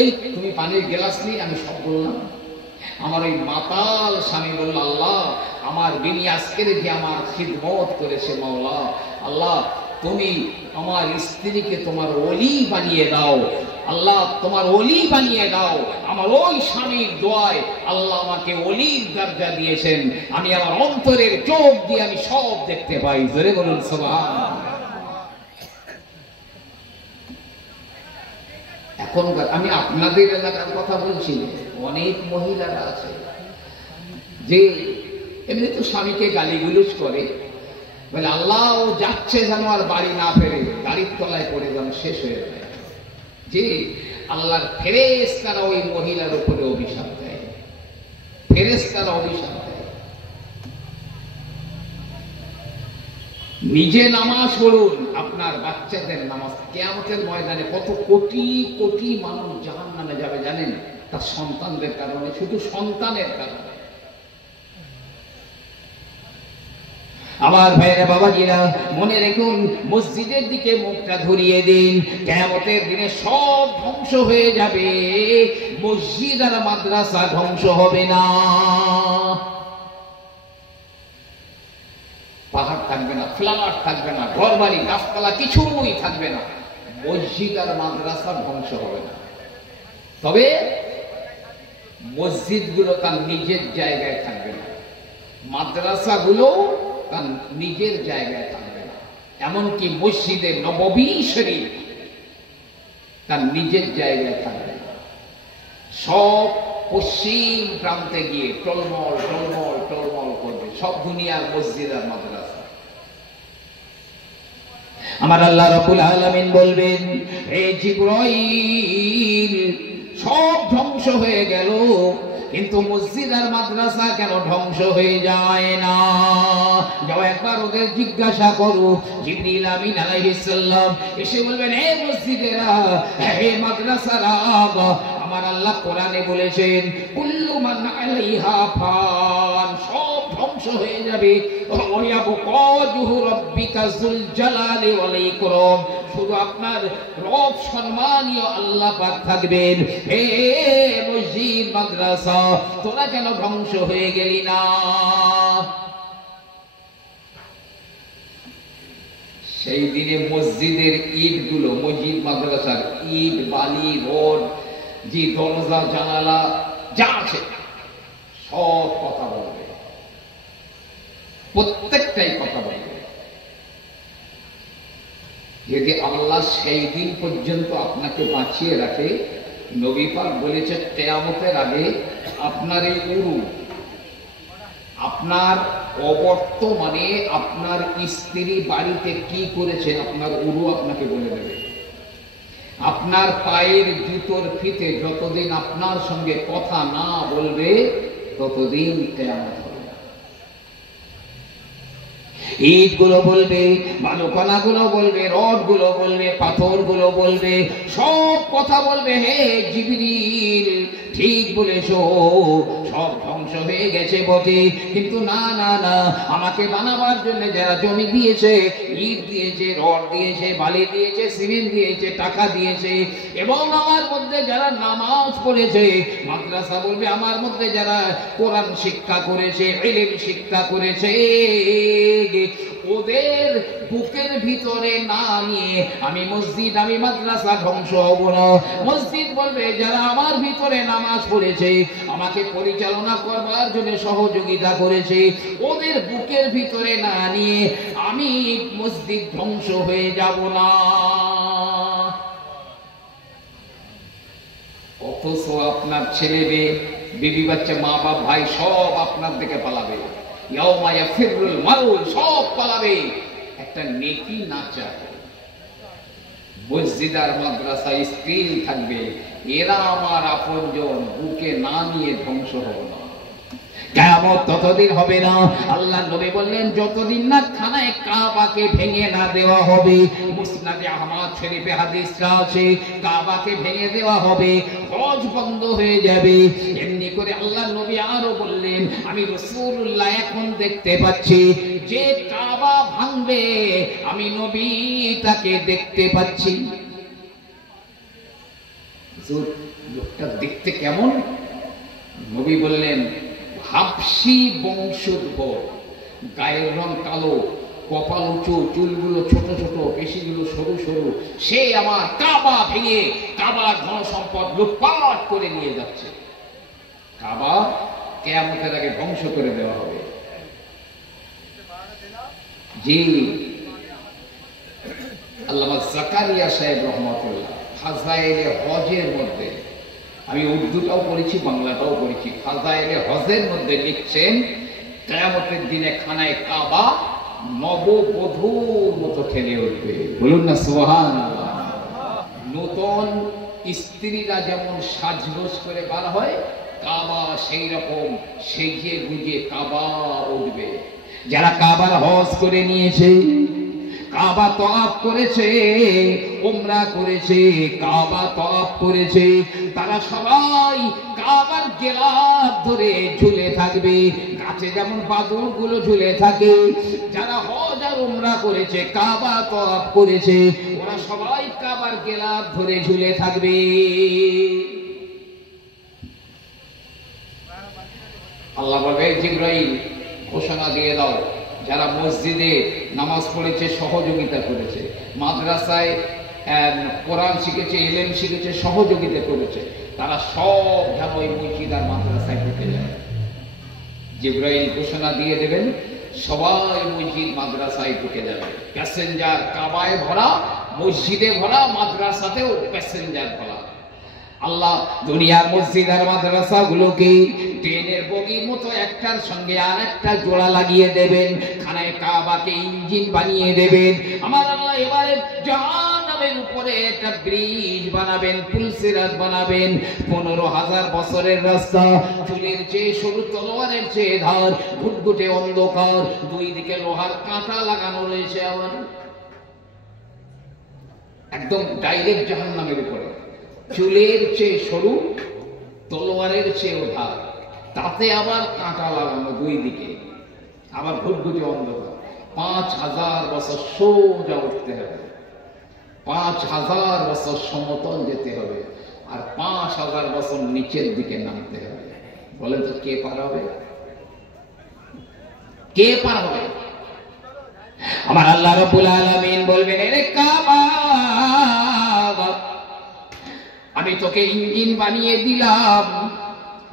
এই তুমি পানির গ্লাস নিয়ে? আমি সব বললাম। আমার ওই মাতাল স্বামী বলল, আল্লাহ আমার বিনি আজকের যে আমার খিদমত করেছে, মাওলা আল্লাহ তুমি আমার স্ত্রীকে তোমার ওলি বানিয়ে দাও। আল্লাহ তোমার ওলি বানিয়ে দাও। আমার ওই স্বামীর দোয়ায় আল্লাহ আমাকে ওলির দরজা দিয়েছেন। আমি আমার অন্তরের চোখ দিয়ে আমি সব দেখতে পাই। জোরে বলুন সুবহানাল্লাহ। এখনকার আমি আপনাদের এলাকার কথা বলছি, অনেক মহিলারা আছে যে এমনি তো স্বামীকে গালিগুলোজ করে, বলে আল্লাহ ও যাচ্ছে যেন আর বাড়ি না ফেরে, গাড়ির তলায় পড়ে যেন শেষ হয়ে যায়। যে আল্লাহর ফেরেশতারা ওই মহিলার উপরে অভিশাপ দেয়, ফেরেশতারা অভিশাপ দেয়। নিজে নামাজ পড়ুন, আপনার বাচ্চাদের নামাজ। কিয়ামতের ময়দানে কত কোটি কোটি মানুষ জাহান্নামে যাবে জানেন? তার সন্তানদের কারণে, শুধু সন্তানের কারণে। আমার ভাইয়েরা, বাবাজিরা, মনে রাখুন, মসজিদের দিকে মুখটা ঘুরিয়ে দিন। কিয়ামতের দিনে সব ধ্বংস হয়ে যাবে, মসজিদ আর মাদ্রাসা ধ্বংস হবে না। পাহাড় থাকবে না, ফ্ল্যাট থাকবে না, ঘর বাড়ি গাছপালা কিছুই থাকবে না, মসজিদ আর মাদ্রাসা ধ্বংস হবে না। তবে মসজিদগুলো তার নিজের জায়গায় থাকবে না, মাদ্রাসাগুলো তার নিজের জায়গায় থাকবে না। এমনকি মসজিদে নববী শরীফ তার নিজের জায়গায় থাকবে না। সব পশ্চিম প্রান্তে গিয়ে টলমল টলমল টলমল করবে, সব দুনিয়ার মসজিদ আর মাদ্রাসা। আমার আল্লাহ রাব্বুল আলামিন বলবেন, হে জিবরাইল, সব ধ্বংস হয়ে গেল, কিন্তু মসজিদ আর মাদ্রাসা কেন ধ্বংস হয়ে যায় না? যাও একবার ওদের জিজ্ঞাসা করো। জিবরিল আমিন আলাইহিস সালাম এসে বলবেন, হে মসজিদেরা, হে মাদ্রাসারা, আমার আল্লাহ কোরআনে বলেছেন, কুল্লু মান আলাইহা ফান, সব ধ্বংস হয়ে যাবে, ওয়া ইয়াবকা ওয়াজহু রাব্বিকা যুল জালালি ওয়াল ইকরাম, শুধু আপনার রব সম্মানীয় আল্লাহ পাক থাকবেন। হে মসজিদ মাদ্রাসা, তোরা কেন ধ্বংস হয়ে গেলি না? সেই দিনে মসজিদের ইটগুলো, মসজিদ মাদ্রাসার ইট, বালি, রড, যে দরজা জানালা যা আছে সব কথা বলবে, প্রত্যেকটাই কথা বলবে। যদি আল্লাহ সেই দিন পর্যন্ত আপনাকে বাঁচিয়ে রাখে, নবী পাক বলেছে কিয়ামতের আগে আপনার এই উরু, আপনার অবর্তমানে আপনার স্ত্রী বাড়িতে কি করেছে আপনার উরু আপনাকে বলে দেবে। আপনার পায়ের জুতোর ফিতে যতদিন আপনার সঙ্গে কথা না বলবে ততদিন কিয়ামত হবে না। ইট গুলো বলবে, বালুকণা গুলো বলবে, রড গুলো বলবে, পাথর গুলো বলবে, সব কথা বলবে, হে জিবরিল ঠিক বলেছো, সব ধ্বংস ধ্বংস হয়ে গেছে বটে, কিন্তু না না না, আমাকে বানাবার জন্য যারা জমি দিয়েছে, ইট দিয়েছে, রড দিয়েছে, বালি দিয়েছে, সিমেন্ট দিয়েছে, টাকা দিয়েছে, এবং আমার মধ্যে যারা নামাজ পড়েছে, মাদ্রাসা বলবে আমার মধ্যে যারা কোরআন শিক্ষা করেছে, ইলম শিক্ষা করেছে, ওদের বুকের ভিতরে না নিয়ে আমি মসজিদ, আমি মাদ্রাসা ধ্বংস হব না। মসজিদ বলবে যারা আমার ভিতরে নামাজ পড়েছে, আমাকে পরিচালনা করবার জন্য সহযোগিতা করেছে, ওদের বুকের ভিতরে না নিয়ে আমি মসজিদ ধ্বংস হয়ে যাব না। অথচ আপনার ছেলে মেয়ে, বিবি বাচ্চা, মা বাপ, ভাই সব আপনার দিকে পালাবে, সব পালাবে, একটা নেকি না চায়। মসজিদ আর মাদ্রাসা স্থির থাকবে, এরা আমার আপনজন, বুকে না নিয়ে ধ্বংস হবে না। কিয়ামত ততদিন হবে না। আল্লাহ নবী বললেন যতদিন না খানায়ে কাবাকে ভেঙে না দেওয়া হবে। মুসনাদে আহমদ শরীফে হাদিসটা আছে, কাবাকে ভেঙে দেওয়া হবে, হজ বন্ধ হয়ে যাবে। এমনি করে আল্লাহ নবী আরো বললেন, আমি রাসূলুল্লাহ এখন দেখতে পাচ্ছি যে কাবা ভাঙবে, আমি নবী তাকে দেখতে পাচ্ছি। হুজুর লোকটা দেখতে কেমন? নবী বললেন হাবশী বংশোদ্ভব, গায়ের রং কালো, কপাল উঁচু, চুলগুলো ছোট ছোট, পেশিগুলো সরু সরু, সে আমার কাবা ভেঙে কাবার ধন সম্পদ লুটপাট করে নিয়ে যাচ্ছে। কাবা কিয়ামতের আগে ধ্বংস করে দেওয়া হবে। জি, আল্লামা জাকারিয়া সাহেব রহমাতুল্লাহ ফাজায়েলে হজের মধ্যে, আমি উর্দুটাও পড়েছি, বাংলাটাও পড়েছি, ফাজায়েলে হজের মধ্যে লিখছেন কিয়ামতের দিনে খানায়ে কাবা নববধূর মতো খেলে উঠবে। বলুন না সুবহানাল্লাহ। নতুন স্ত্রীরা যেমন সাজগোজ করে বার হয়, কাবা সেই রকম সেজে গুজে কাবা উঠবে। যারা কাবার হজ করে নিয়েছে, কাবা তওয়াফ করেছে, উমরা করেছে, কাবা তওয়াফ করেছে, তারা সবাই কাবার গেলাফ ধরে ঝুলে থাকবে, গাছে যেমন বাদুর গুলো ঝুলে থাকে। যারা হজ আর উমরা করেছে, কাবা তওয়াফ করেছে, ওরা সবাই কাবার গেলাফ ধরে ঝুলে থাকবে। আল্লাহ বলে, জিবরাইল ঘোষণা দিয়ে দাও, যারা মসজিদে নামাজ পড়েছে, সহযোগিতা করেছে, মাদ্রাসায় কোরআন শিখেছে, ইলম শিখেছে, সহযোগিতা করেছে, তারা সব যেন ওই মসজিদ আর মাদ্রাসায় ঢুকে যায়। জিবরাইল ঘোষণা দিয়ে দেবেন, সবাই মসজিদ মাদ্রাসায় ঢুকে যাবে। প্যাসেঞ্জার কাবায় ভরা, মসজিদে ভরা, মাদ্রাসাতেও প্যাসেঞ্জার ভরা। আল্লাহ দুনিয়ার মসজিদ আর মাদ্রাসা গুলোকে ট্রেনের বগির মতো একটার সঙ্গে আর একটা জোড়া লাগিয়ে দেবেন, খানায়ে কাবাকে ইঞ্জিন বানিয়ে দেবেন। আমার আল্লাহ এবারে জাহান্নামের উপরে একটা ব্রিজ বানাবেন, পুলসিরাত বানাবেন। 15,000 বছরের রাস্তা, চুলের চেয়ে সরু, তলোয়ারের চেয়ে ধার, ঘুটঘুটে অন্ধকার, দুই দিকে লোহার কাঁটা লাগানো রয়েছে। আমার একদম ডাইরেক্ট জাহান্নামের উপরে, চুলের চেয়ে সরু, তলোয়ারের চেয়ে ধার, তাতে আবার কাঁটা লাগানো দুই দিকে, আবার ঘুটঘুটে অন্ধকার। 5,000 বছর সোজা উঠতে হবে, 5,000 বছর সমতল যেতে হবে, আর 5,000 বছর নিচের দিকে নামতে হবে। বলেন তো কে পার হবে? কে পার হবে? আমার আল্লাহ রাব্বুল আলামিন বলবেন, এরে কাবা, আমি তোকে ইঞ্জিন বানিয়ে দিলাম,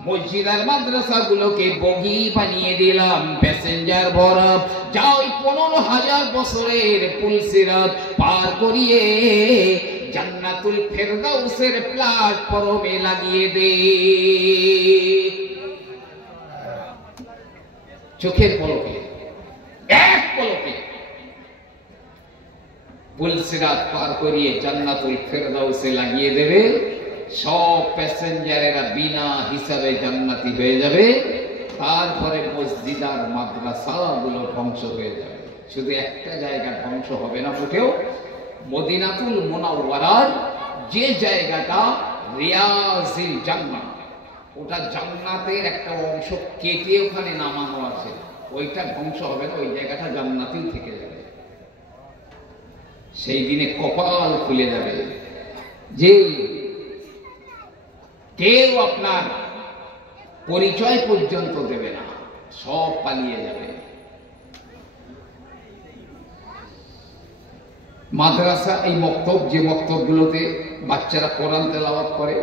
মসজিদ আর মাদ্রাসা গুলোকে বগি বানিয়ে দিলাম, প্যাসেঞ্জার ভরা, যাও 15,000 বছরের পুলসিরাত পার করিয়ে জান্নাতুল ফেরদাউসের প্ল্যাটফর্মে লাগিয়ে দে। চোখের পলকে, এক পলকে পুলসিরাত পার করিয়ে জান্নাতুল ফেরদাউসে লাগিয়ে দেবে। সব প্যাসেঞ্জারেরা বিনা হিসাবে জান্নাতি হয়ে যাবে। তারপরে মসজিদ আর মাদ্রাসা গুলো ধ্বংস হয়ে যাবে। শুধু একটা জায়গা ধ্বংস হবে না মোটেও, মদিনাতুল মুনাওয়ারার যে জায়গাটা রিয়াজিল জান্নাহ, ওটা জান্নাতের একটা অংশ কেটে ওখানে নামানো আছে, ওইটা ধ্বংস হবে না, ওই জায়গাটা জান্নাতেই থেকে যাবে। সেই দিনে কপাল খুলে যাবে যে কেউ আপনার পরিচয় পর্যন্ত দেবে না, সব পালিয়ে যাবে। মাদ্রাসা, এই মক্তব, যে মক্তবগুলোতে বাচ্চারা কোরআন তেলাওয়াত করে,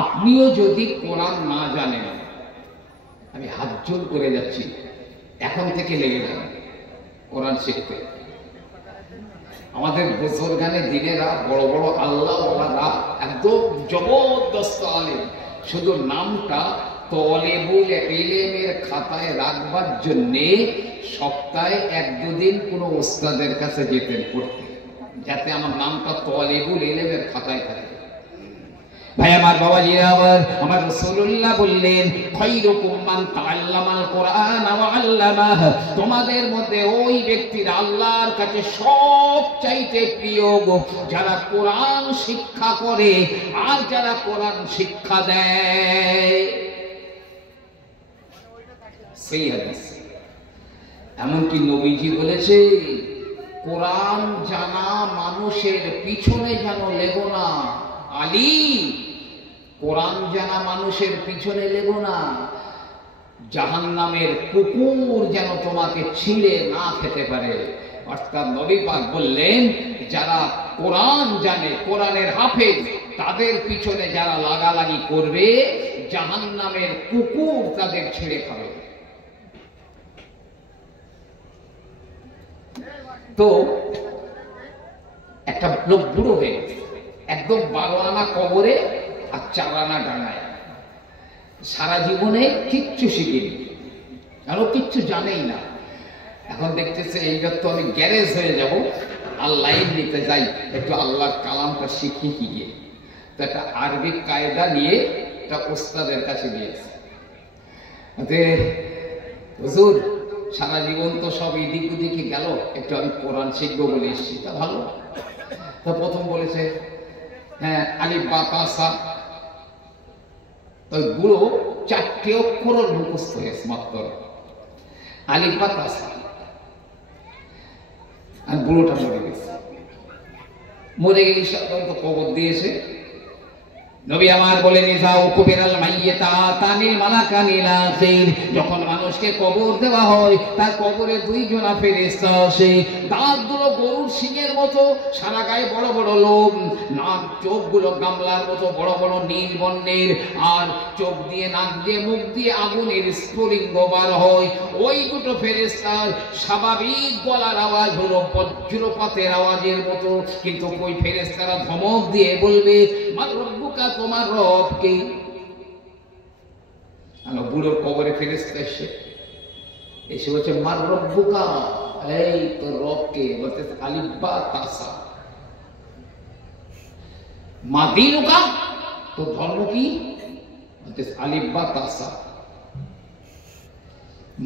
আপনিও যদি কোরআন না জানেন, আমি হাত জোর করে যাচ্ছি, এখন থেকে লেগে যান কোরআন শিখতে। আমাদের বুজুর্গানে দিনেরা, বড় বড় আল্লাহওয়ালারা, একদম জবরদস্ত আলেম, শুধু নামটা তলেবুল ইলমের খাতায় রাখবার জন্যে সপ্তাহে 1-2 দিন কোনো ওস্তাদের কাছে যেতেন পড়তে, যাতে আমার নামটা তলেবুল ইলমের খাতায় থাকে। ভাই আমার, বাবাজিরা আমার রাসূলুল্লাহ বললেন, খায়রুকুম মান তাআল্লামাল কোরআন ওয়া আল্লামাহু, তোমাদের মধ্যে ওই ব্যক্তিরা আল্লাহর কাছে সবচাইতে প্রিয় যারা কোরআন শিক্ষা করে আর যারা কোরআন শিক্ষা দেয়। সেই হাদিস। এমনকি নবীজি বলেছে, কোরআন জানা মানুষের পিছনে যেন লেগো না। আলী, কোরআন জানা মানুষের পিছনে লেগো না, জাহান্নামের কুকুর যেন তোমাকে ছিঁড়ে না খেতে পারে। অর্থাৎ নবী পাক বললেন, যারা কোরআন জানে, কোরআনের হাফেজ, তাদের পিছনে যারা লাগালাগি করবে, জাহান্নামের কুকুর তাদের ছিঁড়ে খাবে। তো একটা লোক বুড়ো হয়ে একদম 12 আনা কবরে আর 4 আনা ডাঙায়, সারা জীবনে কিচ্ছু শিখিনি, আরো কিচ্ছু জানেই না। এখন দেখতেছে এইবার তো আমি গ্যারেজ হয়ে যাব, আর লাইন নিতে যাই, একটু আল্লাহর কালামটা শিখি কি গিয়ে। তো একটা আরবিক কায়দা নিয়ে একটা ওস্তাদের কাছে গিয়েছে। হুজুর, সারা জীবন তো সব এদিক ওদিকে গেল, একটু আমি কোরআন শিখবো বলে এসেছি। তা ভালো। তো প্রথম বলেছে, হ্যাঁ, আলিফ বা তা সা। তো বুড়ো 4টে অক্ষর মুখস্থ হয়েছে মাত্র, আলিফ বা তা সা। আর বুড়োটা মরে গেছে। মরে গেলে সাধারণত কবর দিয়েছে। নবী আমার বলেন, যাও কুবিরাল মাইয়িতা তানিল মালাকানিল আখির, যখন মানুষকে কবর দেওয়া হয় তার কবরে 2 জনা ফেরেশতা আসে। দাঁতগুলো গরুর শিঙের মতো, সারা গায়ে বড় বড় লোম, নাক চোখগুলো গামলার মতো বড় বড় নীল বর্ণের, আর চোখ দিয়ে, নাক দিয়ে, মুখ দিয়ে আগুনের স্ফুলিঙ্গ বার হয়। ওই দুটো ফেরেশতার স্বাভাবিক গলার আওয়াজ হলো বজ্রপাতের আওয়াজের মতো, কিন্তু ওই ফেরেশতারা ধমক দিয়ে বলবে, মান রব্বুকা, তোমার রব কে? বুড়োর কবরে ফেরেশতা এসে বলছে, মার রব্বুকা, এই তোর রব কে? বলতে আলিফ বা তা সা। মা দীনুকা, তোর ধর্ম কি? বলতে আলিফ বা তা সা।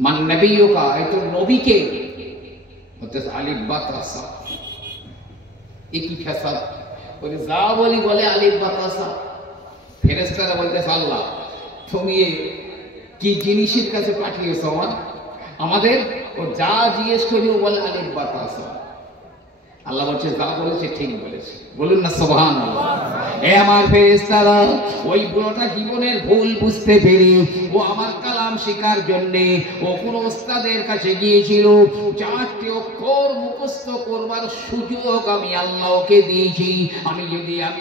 মান নবিয়ুকা, এই তোর নবী কে? বলতে আলিফ বা তা সা। একই ফেসাদ। বলে যা বলি বলে আলিফ বা তা সা। ফেরেশতারা বলতেছে, আল্লাহ তুমি কি জিনিসের কাছে পাঠিয়েছ আমাদের? ও যা জিজ্ঞেস করি ও বলে আলিফ বা তা সা। আল্লাহ বলছে, যা বলেছে ঠিক বলেছে। বলুন না সুবহানাল্লাহ। এ আমার ফেরেশতারা, ওই বুড়োটা জীবনের ভুল বুঝতে পেরে ও আমার কালাম শেখার জন্য ও কোন ওস্তাদের কাছে গিয়েছিল। 4টে অক্ষর মুখস্থ করবার সুযোগ আমি আল্লাহকে দিয়েছি। আমি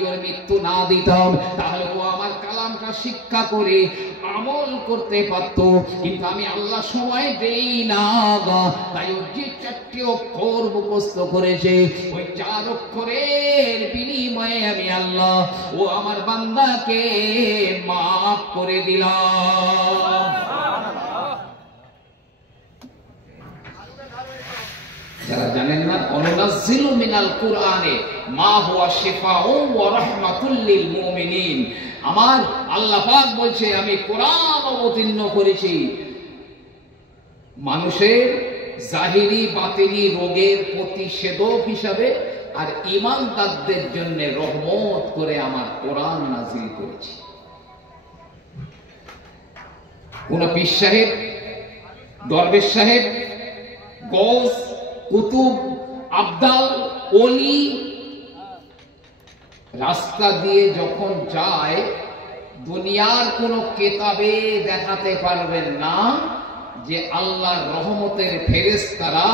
ওর মৃত্যু না দিতাম, তাহলে ও আমার কালামটা শিক্ষা করে আমল করতে পারত, কিন্তু আমি আল্লাহ সময় দেই না। তাই ও যে 4টে অক্ষর মুখস্থ করেছে, ওই 4 অক্ষরের বিনিময়ে আমি আল্লাহ ও আমার বান্দাকে মাফ করে দিলাম। যারা জানেন না, অনুনাজ্জিলু মিনাল কুরআনে মা হুয়া শিফাউন ওয়া রাহমাতুল লিল মুমিনিন। আমার আল্লাহ পাক বলছে, আমি কোরআন অবতীর্ণ করেছি মানুষের জাহিরি বাতিনি রোগের প্রতিষেধক হিসাবে, আর ঈমানদারদের জন্য রহমত করে আমার কোরআন নাযিল করেছি। কোন পীর সাহেব, দরবেশ সাহেব, গৌস, কুতুব, আবদাল, ওলি রাস্তা দিয়ে যখন যায় দুনিয়ার কোন কেতাবে দেখাতে পারবেন না যে আল্লাহর রহমতের ফেরেশতারা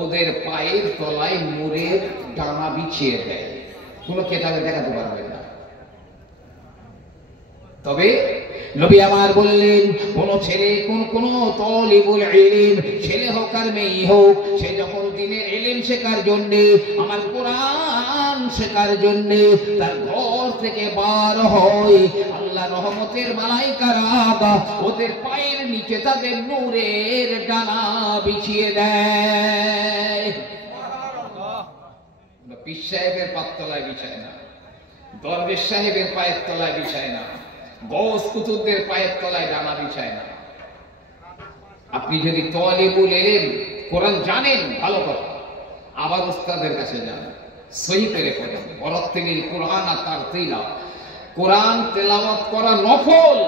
ওদের পায়ের তলায় নূরের ডানা বিছিয়ে দেয়, কোন কেতাবে দেখাতে পারবেন না। তবে নবী আমার বললেন, কোন ছেলে কোন তালিবুল ইলম, ছেলে হোক আর মেয়ে হোক, সে যখন দ্বীনের ইলম শেখার জন্য, আমার কোরআন শেখার জন্য তার ঘর থেকে বার হয়, আল্লাহ রহমতের মালায়েকারা ওদের পায়ের নিচে তাদের নূরের ডানা বিছিয়ে দেয়। পীর সাহেবের পাততলায় বিছায় না, দরবেশ সাহেবের পায়ের তলায় বিছায় না, গৌস কুতুবদের পায়ের তলায় ডানা বিছায় না। আপনি যদি তালিবুল ইলম কোরআন জানেন ভালো কথা, আবার উস্তাদের কাছে যান, সহি করে পড়েন। ওয়ারাত্তিলিল কুরআন তারতিলা, কোরআন তেলাওয়াত করা নফল,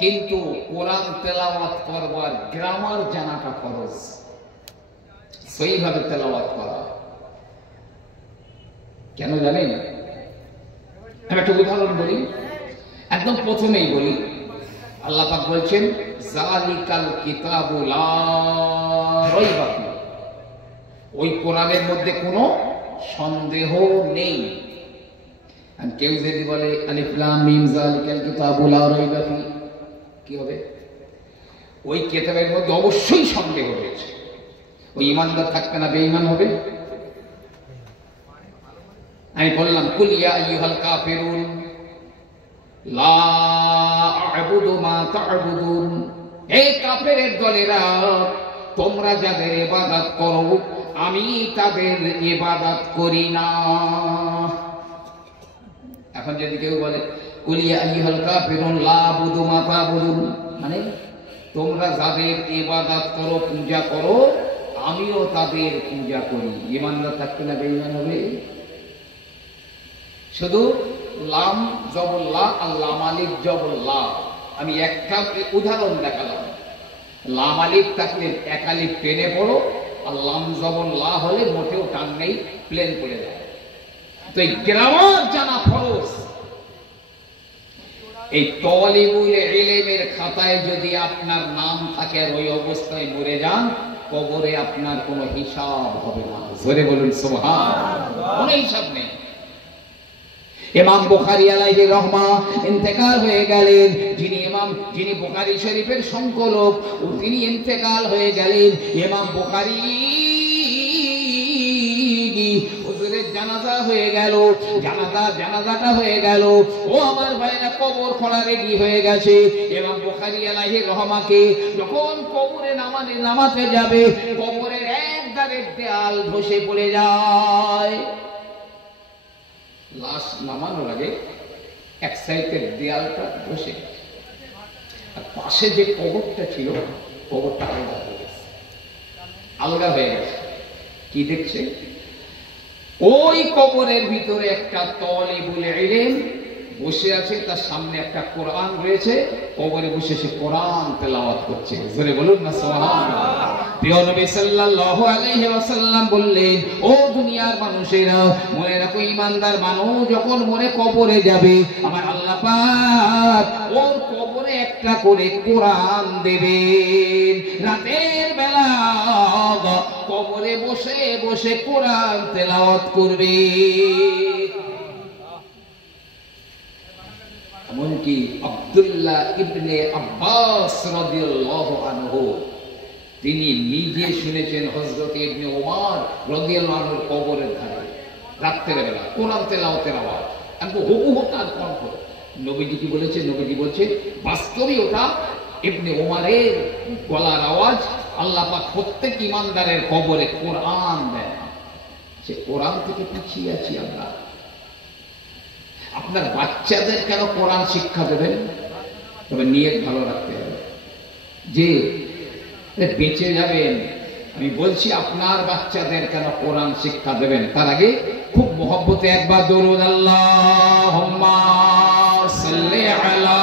কিন্তু কোরআন তেলাওয়াত করবার গ্রামার জানাটা ফরজ, সহিভাবে তেলাওয়াত করা। কেন জানেন? আমি একটা উদাহরণ বলি, একদম প্রথমেই বলি। আল্লাহ পাক বলছেন, যালিকাল কিতাবু লা রাইবা ফিহি, ওই কোরআনের মধ্যে কোনো সন্দেহ নেই। আর কেউ যদি বলে আলিফ লাম মিম যালিকাল কিতাবু লা রাইবা ফিহি, কি হবে? ওই কিতাবের মধ্যে অবশ্যই সন্দেহ রয়েছে। ওই ঈমানদার থাকবে না, বেঈমান হবে। আমি বললাম, কুল ইয়া আইয়ুহাল কাফিরুন লা আ'বুদু মা তা'বুদুন, এই কাফেরের দলেরা, তোমরা যাদের ইবাদত করো আমি তাদের ইবাদত করি না। এখন যদি কেউ বলে কুল ইয়া আইয়ুহাল কাফিরুন লা আ'বুদু মা তা'বুদুন, মানে তোমরা যাদের ইবাদত করো, পূজা করো, আমিও তাদের পূজা করি, ঈমানদার থাকবে না বেঈমান হবে? শুধু লাম জবল্লাহ আর লাম আলিফ জবল্লাহ, আমি একটা উদাহরণ দেখালাম। লাম আলিফ থাকলে এক আলিফ টেনে পড়ো, আর লাম জবল্লাহ হলে মোটেও টান নেই, প্লেন করে দেয়। তো এই গ্রামার জানা ফরজ। এই তালিবুল ইলমের খাতায় যদি আপনার নাম থাকে আর ওই অবস্থায় মরে যান, কবরে আপনার কোনো হিসাব হবে না। জোরে বলুন সুবহানাল্লাহ। কোনো হিসাব নেই। ইমাম বুখারী আলাইহির রহমা ইন্তেকাল হয়ে গেলেন, যিনি বুখারী শরীফের সংকলক, তিনি ইন্তেকাল হয়ে গেলেন। ইমাম বুখারী হুজুরের জানাজা হয়ে গেল, জানাজাটা হয়ে গেল। ও আমার ভাইরা, কবর খোঁড়া রেডি হয়ে গেছে। ইমাম বুখারী আলাইহির রহমাকে যখন কবরে নামাতে যাবে, কবরের এক ধারের দেয়াল ধসে পড়ে যায়। লাশ নামানোর আগে এক সাইডের দেয়ালটা ধসে গেছে, আর পাশে যে কবরটা ছিল, কবরটা আলগা হয়ে গেছে। কি দেখছে? ওই কবরের ভিতরে একটা তালিবুল ইলম বসে আছে, তার সামনে একটা কোরআন রয়েছে, কবরে বসে সে কোরআন তেলাওয়াত করছে। জোরে বলুন না সুবহানাল্লাহ। প্রিয় নবী সাল্লাল্লাহু আলাইহি ওয়াসাল্লাম বললেন, ও দুনিয়ার মানুষেরা, মনে রাখো, ঈমানদার মানুষ যখন মরে কবরে যাবে, আমার আল্লাহ পাক ওর কবরে একটা করে কোরআন দেবেন। রাতের বেলা কবরে বসে বসে কোরআন তেলাওয়াত করবে। এমনকি আব্দুল্লাহ ইবনে আব্বাস রাদিয়াল্লাহু আনহু, তিনি নিজে শুনেছেন হযরত ইবনে ওমর রাদিয়াল্লাহু আনহুর কবরের ধারে রাতের বেলা কোরআন তেলাওয়াতের আওয়াজ, একদম হুবহু তার কণ্ঠ। নবীজি কি বলেছে? নবীজি বলছে, বাস্তবে ওটা ইবনে ওমরের গলার আওয়াজ। আল্লাহ পাক প্রত্যেক ঈমানদারের কবরে কোরআন দেন। সে কোরআন থেকে পিছিয়ে আছি আমরা। আপনার বাচ্চাদের কেন কোরআন শিক্ষা দেবেন? তবে নিয়ত ভালো রাখতে হবে যে বেঁচে যাবেন, আমি বলছি আপনার বাচ্চাদের কেন কোরআন শিক্ষা দেবেন, তার আগে খুব মোহব্বতে একবার দরুদ আল্লাহুম্মা সাল্লি আলা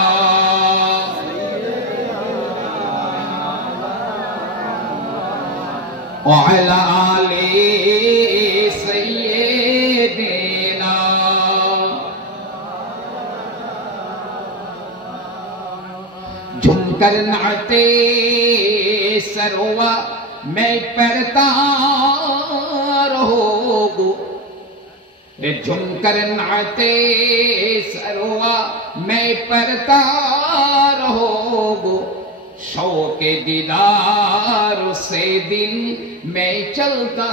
ওয়া আলা আলি সাইয়্যিদিনা। झुमकर नाते सरवा मैं पढ़ता रहोगो, झुमकर नाते सरवा मैं पढ़ता रहोगो, शौके दीदार से दिन मैं चलता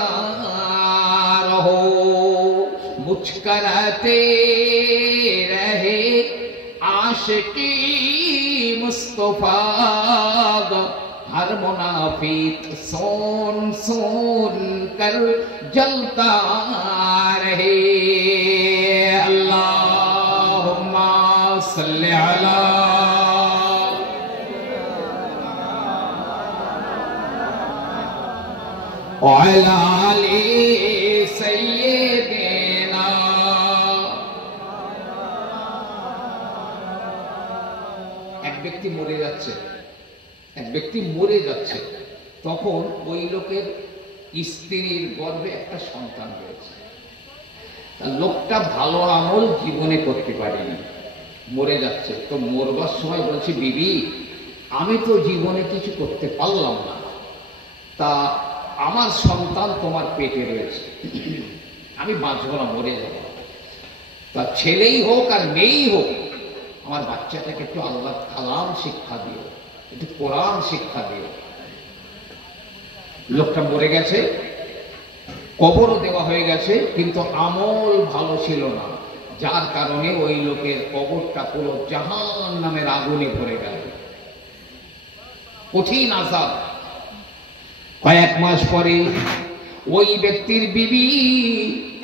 रहो, मुझकराते रहे आशिकी मुस्तफा, हर मुनाफिक सोन सोन कर जलता रहे। अल्लाहुम्मा सल्ली अला व अला आलि सय्यिदिना। এক ব্যক্তি মরে যাচ্ছে, এক ব্যক্তি মরে যাচ্ছে, তখন ওই লোকের স্ত্রীর গর্ভে একটা সন্তান রয়েছে। লোকটা ভালো আমল জীবনে করতে পারেনি, মরে যাচ্ছে। তো মরবার সময় বলছে, বিবি আমি তো জীবনে কিছু করতে পারলাম না, তা আমার সন্তান তোমার পেটে রয়েছে, আমি বাঁচব না, মরে যাব। তা ছেলেই হোক আর মেয়েই হোক, আমার বাচ্চাটাকে একটু আল্লাহ কালাম শিক্ষা দিও, একটু কোরআন শিক্ষা দিও। লোকটা মরে গেছে, কবরও দেওয়া হয়ে গেছে, কিন্তু আমল ভালো ছিল না, যার কারণে ওই লোকের কবরটা পুরো জাহান্নামের আগুনে ভরে গেল। কঠিন আযাব। কয়েক মাস পরে ওই ব্যক্তির বিবি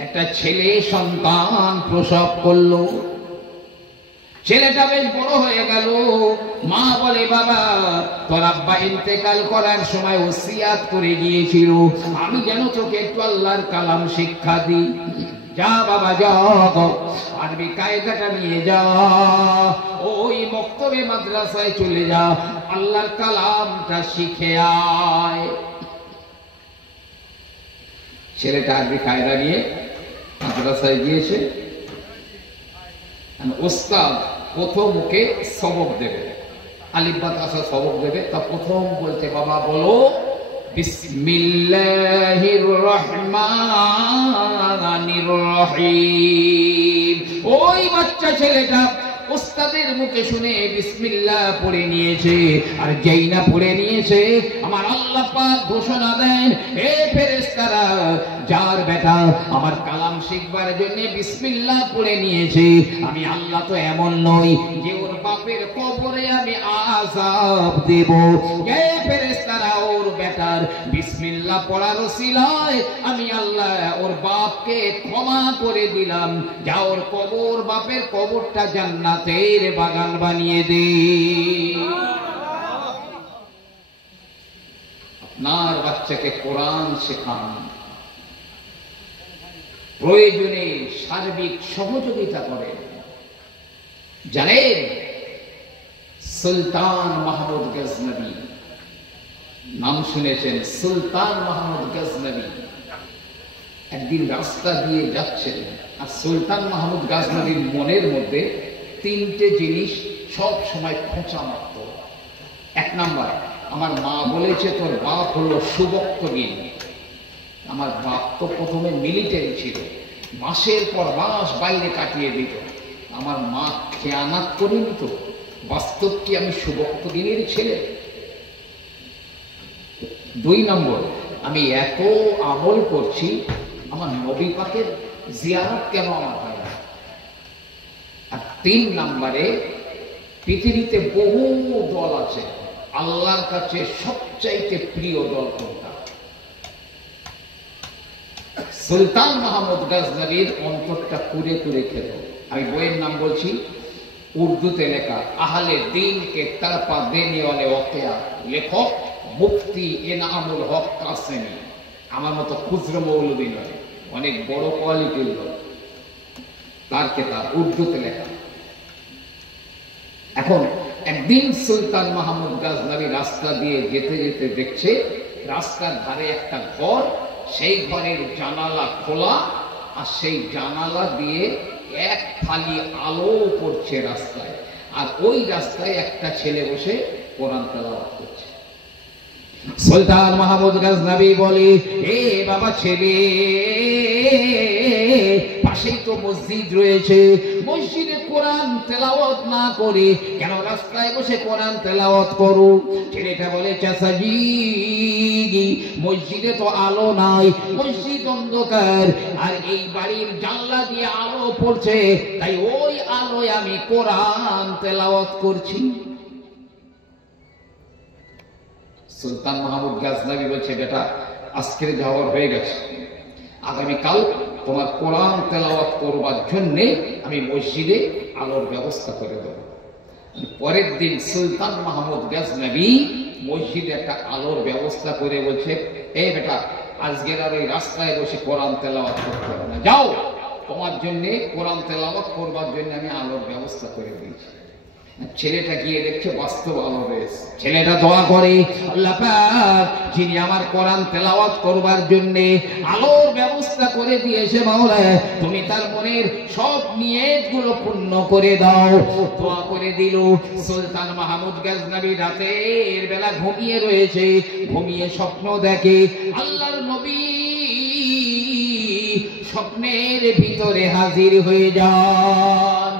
একটা ছেলে সন্তান প্রসব করলো। ছেলেটা বেশ বড় হয়ে গেল। মা বলে, বাবা তোর আব্বা ইন্তেকাল করার সময় ওসিয়াত করে গিয়েছিল, আমি যেন তোকে একটু আল্লাহর কালাম শিক্ষা দিই। যা বাবা যাও, আরবি কায়দাটা নিয়ে যা, ওই মক্তবে মাদ্রাসায় চলে যা, আল্লাহর কালামটা শিখে আয়। ছেলেটা আরবি কায়দা নিয়ে মাদ্রাসায় গিয়েছে। ওস্তাদ প্রথম ওকে সবক দেবে, আলিফ বা তা সবক দেবে। তা প্রথম বলতে, বাবা বলো বিসমিল্লাহির রহমানির রহিম। ওই বাচ্চা ছেলেটা ওস্তাদের মুখে শুনে বিসমিল্লাহ পড়ে নিয়েছে। আর যেই না পড়ে নিয়েছে, আমার আল্লাহ পাক ঘোষণা দেন, হে ফেরেশতারা, যার বেটা আমার কালাম শিখবার জন্য বিসমিল্লাহ পড়ে নিয়েছে, আমি আল্লাহ তো এমন নই যে ওর বাপের কবরে আমি আযাব দেব। হে ফেরেশতারা, ওর বেটার বিসমিল্লাহ পড়ার ওসিলায় আমি আল্লাহ ওর বাপকে ক্ষমা করে দিলাম, যা ওর কবর, বাপের কবরটা জান্নাতের বাগান বানিয়ে দে। আপনার বাচ্চাকে কোরআন শেখান, প্রয়োজনে সার্বিক সহযোগিতা করেন। জানেন সুলতান মাহমুদ গজনবী, নাম শুনেছেন? সুলতান মাহমুদ গজনবী একদিন রাস্তা দিয়ে যাচ্ছেন, আর সুলতান মাহমুদ গজনবীর মনের মধ্যে তিনটে জিনিস সব সময় খোঁচা মারত। এক নাম্বার, আমার মা বলেছে তোর বাপ হলো সুবক্তগিন। আমার বাপ তো প্রথমে মিলিটারি ছিল, মাসের পর মাস বাইরে কাটিয়ে দিত। আমার মা খেয়ানাত করেনি তো, বাস্তব কি আমি সুবক্তগিনের ছেলে? দুই নম্বর, আমি এত আমল করছি, আমার নবী পাকের জিয়ারত কেন আমার হয় না? আর তিন নম্বরে, পৃথিবীতে বহু দল আছে, আল্লাহর কাছে সবচাইতে প্রিয় দল কোনটা? সুলতান মাহমুদ গজনবীর অন্তরটা কুড়ে কুড়ে খেল। আমি বইয়ের নাম বলছি, উর্দুতে লেখা, আহলে দিন কে তড়পা দেনে ওয়ালে ওয়াকিয়া, লেখক মুফতি এনামুল হক কাসেমি, আমার মতো খুচরো মৌলবী নয়, অনেক বড় কোয়ালিটির লোক, তার কেতাব উর্দুতে লেখা। এখন একদিন সুলতান মাহমুদ গাজনবী রাস্তা দিয়ে যেতে যেতে দেখছে রাস্তার ধারে একটা ঘর, সেই ঘরের জানালা খোলা, আর সেই জানালা দিয়ে এক ফালি আলো পড়ছে রাস্তায়, আর ওই রাস্তায় একটা ছেলে বসে কোরআন তেলাওয়াত করছে। সুলতান মাহমুদ গাজনবী বলে, এ বাবা ছেলে, পাশেই তো মসজিদ রয়েছে, মসজিদে কোরআন তেলাওয়াত না করে কেন রাস্তায় বসে কোরআন তেলাওয়াত করো? ছেলেটা বলে, চাচাজি মসজিদে তো আলো নাই, মসজিদ অন্ধকার, আর এই বাড়ির জানলা দিয়ে আলো পড়ছে, তাই ওই আলোয় আমি কোরআন তেলাওয়াত করছি। সুলতান মাহমুদ গাজনবী বলছে, বেটা আজকের যাওয়ার হয়ে গেছে, আগামীকাল তোমার কোরআন তেলাওয়াত করবার জন্য আমি মসজিদে আলোর ব্যবস্থা করে দেব। পরের দিন সুলতান মাহমুদ গাজনবী মসজিদে একটা আলোর ব্যবস্থা করে বলছে, এই বেটা আজকের আর ওই রাস্তায় বসে কোরআন তেলাওয়াত করতে হবে না, যাও তোমার জন্য কোরআন তেলাওয়াত করবার জন্য আমি আলোর ব্যবস্থা করে দিয়েছি। ছেলেটা গিয়ে দেখছে বাস্তব আলো রয়েছে। ছেলেটা দোয়া করে, আল্লাহ পাক যিনি আমার কোরআন তেলাওয়াত করবার জন্য আলোর ব্যবস্থা করে দিয়েছে, মাওলা তুমি তার মনের সব নিয়তগুলো পূর্ণ করে দাও। দোয়া করে দিল। সুলতান মাহমুদ গাজনবী রাতের বেলা ঘুমিয়ে রয়েছে, ঘুমিয়ে স্বপ্ন দেখে আল্লাহর নবী স্বপ্নের ভিতরে হাজির হয়ে যান।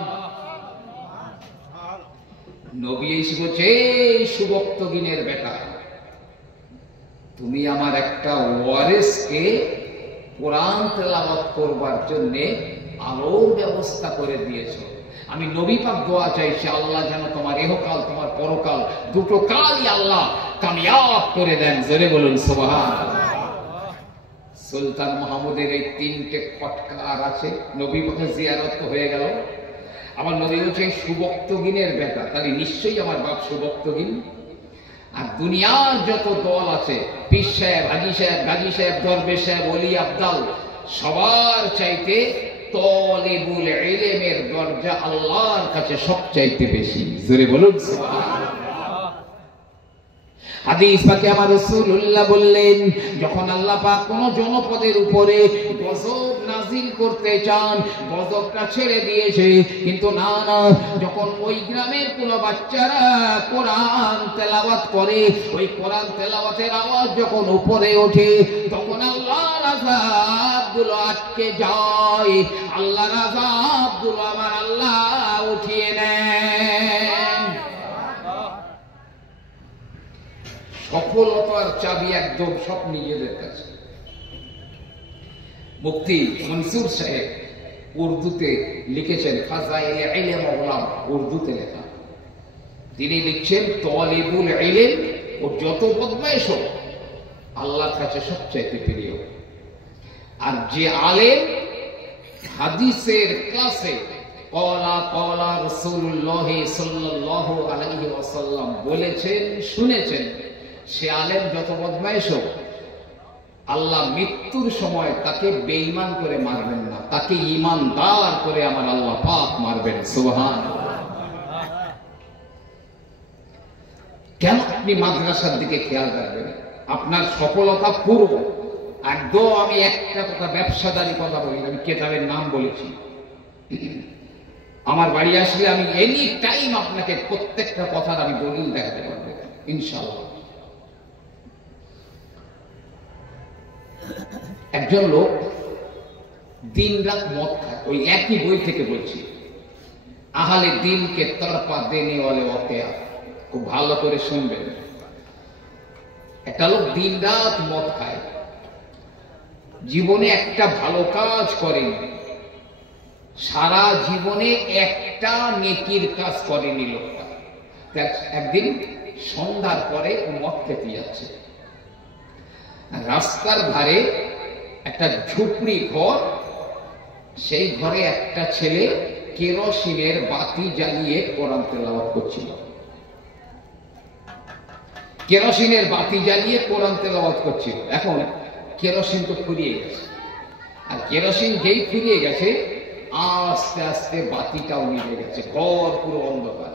নবী এসে বলছে, সুবক্তগিনের বেটা, তুমি আমার একটা ওয়ারিসকে কোরআন তেলাওয়াত করবার জন্য আলোর ব্যবস্থা করে দিয়েছো। আমি নবী পাক দোয়া চাইছি, আল্লাহ যেন তোমার ইহকাল তোমার পরকাল দুটো কালই আল্লাহ কামিয়াব করে দেন। জোরে বলুন সুবহানাল্লাহ। সুলতান মাহমুদের এই তিনটে খটকার আছে, নবী পাকের জিয়ারত হয়ে গেল। আমার নবী বলছে, সুবক্তগিনের বেটা, তাহলে নিশ্চয়ই আমার বাপ সুবক্তগিন। আর দুনিয়ার যত দল আছে, পীর সাহেব, হাজি সাহেব, গাজী সাহেব, দরবেশ সাহেব, ওলি আবদাল, সবার চাইতে তলেবুল ইলমের দরজা আল্লাহর কাছে সবচাইতে বেশি। জোরে বলুন সুবহানাল্লাহ। হাদিস পাকে আমার রাসূলুল্লাহ বললেন, যখন আল্লাহ পাক কোন জনপদের উপরে গজব নাজিল করতে চান, গজবটা ছেড়ে দিয়েছে, কিন্তু না না, যখন ওই গ্রামের কোন বাচ্চারা কোরআন তেলাওয়াত করে, ওই কোরআন তেলাওয়াতের আওয়াজ যখন উপরে ওঠে, তখন আল্লাহর আযাবগুলো আটকে যায়, আল্লাহর আযাবগুলো আমার আল্লাহ উঠিয়ে নেন। সফলতার চাবি একদম সব নিজেদের কাছে। মুফতি মনসুর সাহেব উর্দুতে লিখেছেন, ফাজাইলে ইলম ওলাম, উর্দুতে লেখা। তিনি লিখছেন, তলিবুল ইলম ও যত বদমাইশ হোক আল্লাহর কাছে সবচাইতে প্রিয়। আর যে আলেম হাদিসের ক্লাসে ক্বালা ক্বালা রাসূলুল্লাহ সাল্লাল্লাহু আলাইহি ওয়াসাল্লাম বলেছেন, শুনেছেন, সে আলেম যত বদমাইশ হোক, আল্লাহ মৃত্যুর সময় তাকে বেঈমান করে মারবেন না, তাকে ঈমানদার করে আমার আল্লাহ পাক মারবেন। সুবহানাল্লাহ। কেন আপনি মাদ্রাসার দিকে খেয়াল রাখবেন? আপনার সফলতা পূর্ব একদম। আমি একটা কথা, ব্যবসাদারি কথা বলি, আমি কেতাবের নাম বলেছি। আমার বাড়ি আসলে আমি এনি টাইম আপনাকে প্রত্যেকটা কথার আমি দলিল দেখাতে পারবো ইনশাআল্লাহ। একজন লোক দিন রাত মদ খায়, ওই একই বই থেকে বলছি, আহলে দিলকে তরফা দেনে ওয়ালে ওয়াকিয়া। খুব ভালো করে শুনবেন। একটা লোক দিন রাত মদ খায়, জীবনে একটা ভালো কাজ করেনি, সারা জীবনে একটা নেকির কাজ করেনি লোকটা। একদিন সন্ধ্যার পরে ও মদ খেতে যাচ্ছে, রাস্তার ধারে একটা ঝুপড়ি ঘর, সেই ঘরে একটা ছেলে কেরোসিনের বাতি জ্বালিয়ে কোরআন তেলাওয়াত করছিল। কেরোসিনের বাতি জ্বালিয়ে কোরআন তেলাওয়াত করছিল। এখন কেরোসিন তো ফুরিয়ে গেছে, আর কেরোসিন যেই ফুরিয়ে গেছে আস্তে আস্তে বাতিটাও নিভে গেছে, ঘর পুরো অন্ধকার।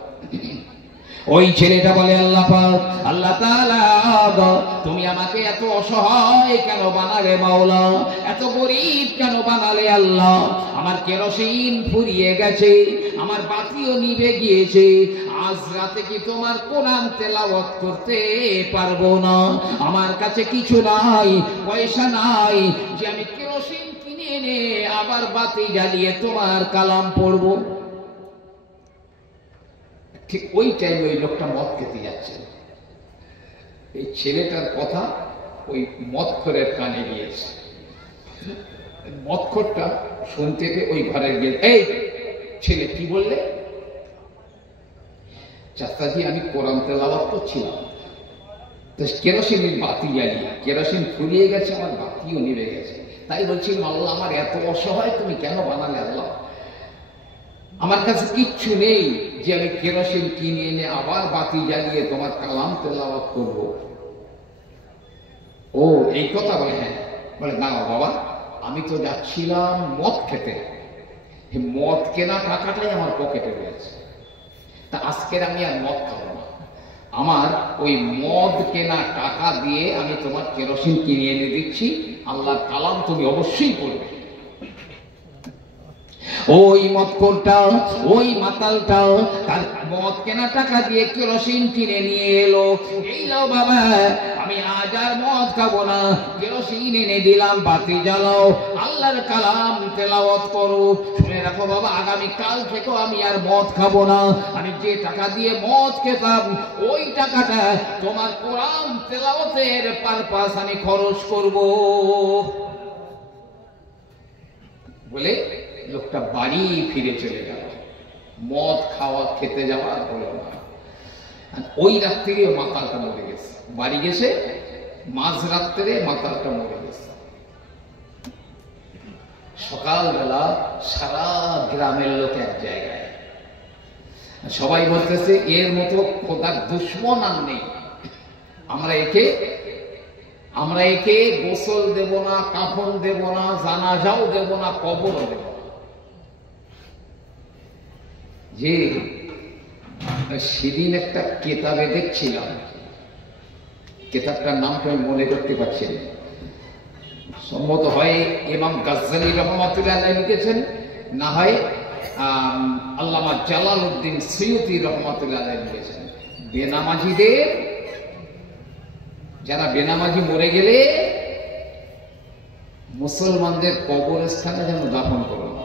ওই ছেলেটা বলে, আল্লাহ পাক, আল্লাহ তাআলা, তুমি আমাকে এত অসহায় কেন বানালে মাওলা, এত গরীব কেন বানালে আল্লাহ? আমার কেরোসিন ফুরিয়ে গেছে, আমার বাতিও নিভে গিয়েছে, আজ রাতে কি তোমার কোরআন তেলাওয়াত করতে পারবো না? আমার কাছে কিছু নাই, পয়সা নাই যে আমি কেরোসিন কিনে এনে আবার বাতি জ্বালিয়ে তোমার কালাম পড়বো। ঠিক ওই টাইমে ওই লোকটা মদ খেতে যাচ্ছে। এই ছেলেটার কথা ওই মদখোরের কানে গিয়েছে। মদখোরটা শুনতে পেয়ে ওই ঘরে গিয়ে, এই ছেলে কি বললে? চাচাজি আমি কোরআন তেলাওয়াত করছিলাম, তো কেরোসিনের বাতি জ্বালিয়ে কেরোসিন ফুরিয়ে গেছে, আমার বাতিও নিভে গেছে, তাই বলছিলাম আল্লাহ আমার এত অসহায় তুমি কেন বানালে আল্লাহ? আমার কাছে কিচ্ছু নেই যে আমি কেরোসিন কিনে এনে আবার বাতি জ্বালিয়ে তোমার কালাম তেলাওয়াত করব। ও এই কথা বলে? হ্যাঁ। বলে, না বাবা, আমি তো যাচ্ছিলাম মদ খেতে, মদ কেনা টাকাটাই আমার পকেটে রয়েছে, তা আজকের আমি আর মদ খাবো না, আমার ওই মদ কেনা টাকা দিয়ে আমি তোমার কেরোসিন কিনে এনে দিচ্ছি, আল্লাহর কালাম তুমি অবশ্যই পড়বে। ওই মদখোরটা, ওই মাতালটা তার মদ কেনা টাকা দিয়ে কেরোসিন কিনে নিয়ে এলো। এই নাও বাবা, আমি আজ আর মদ খাবো না, কেরোসিন এনে দিলাম, বাতি জ্বালাও, আল্লাহর কালাম তেলাওয়াত করো। শুনে রাখো বাবা, আগামী কাল থেকেও আমি আর মদ খাবো না, আমি যে টাকা দিয়ে মদ খেতাম ওই টাকাটা তোমার কোরআন তেলাওয়াতের পারপাস আমি খরচ করব বলে লোকটা বাড়ি ফিরে চলে গেল। মদ খাওয়া খেতে যাওয়া হলো না। ওই রাত্রে মাতালটা মরে গেছে, বাড়ি গেছে মাঝ রাত্রে মাতালটা মরে গেছে। সকালবেলা সারা গ্রামের লোক এক জায়গায়, সবাই বলতেছে এর মতো খোদার দুশ্মন আর নেই, আমরা একে গোসল দেব না, কাফন দেব না, জানাজাও দেব না, কবরও দেব না। যে সেদিন একটা কেতাবে দেখছিলাম, কেতাবটার নামটা আমি মনে করতে পারছি না, সম্ভবত হয় ইমাম গাজ্জালি রহমাতুল্লাহ আলাইহি লিখেছেন, না হয় আল্লামা জালালউদ্দিন সুয়ুতি রহমাতুল্লাহ আলাইহি লিখেছেন, বেনামাজিদের, যারা বেনামাজি মরে গেলে মুসলমানদের কবরস্থানে যেন দাফন করো না।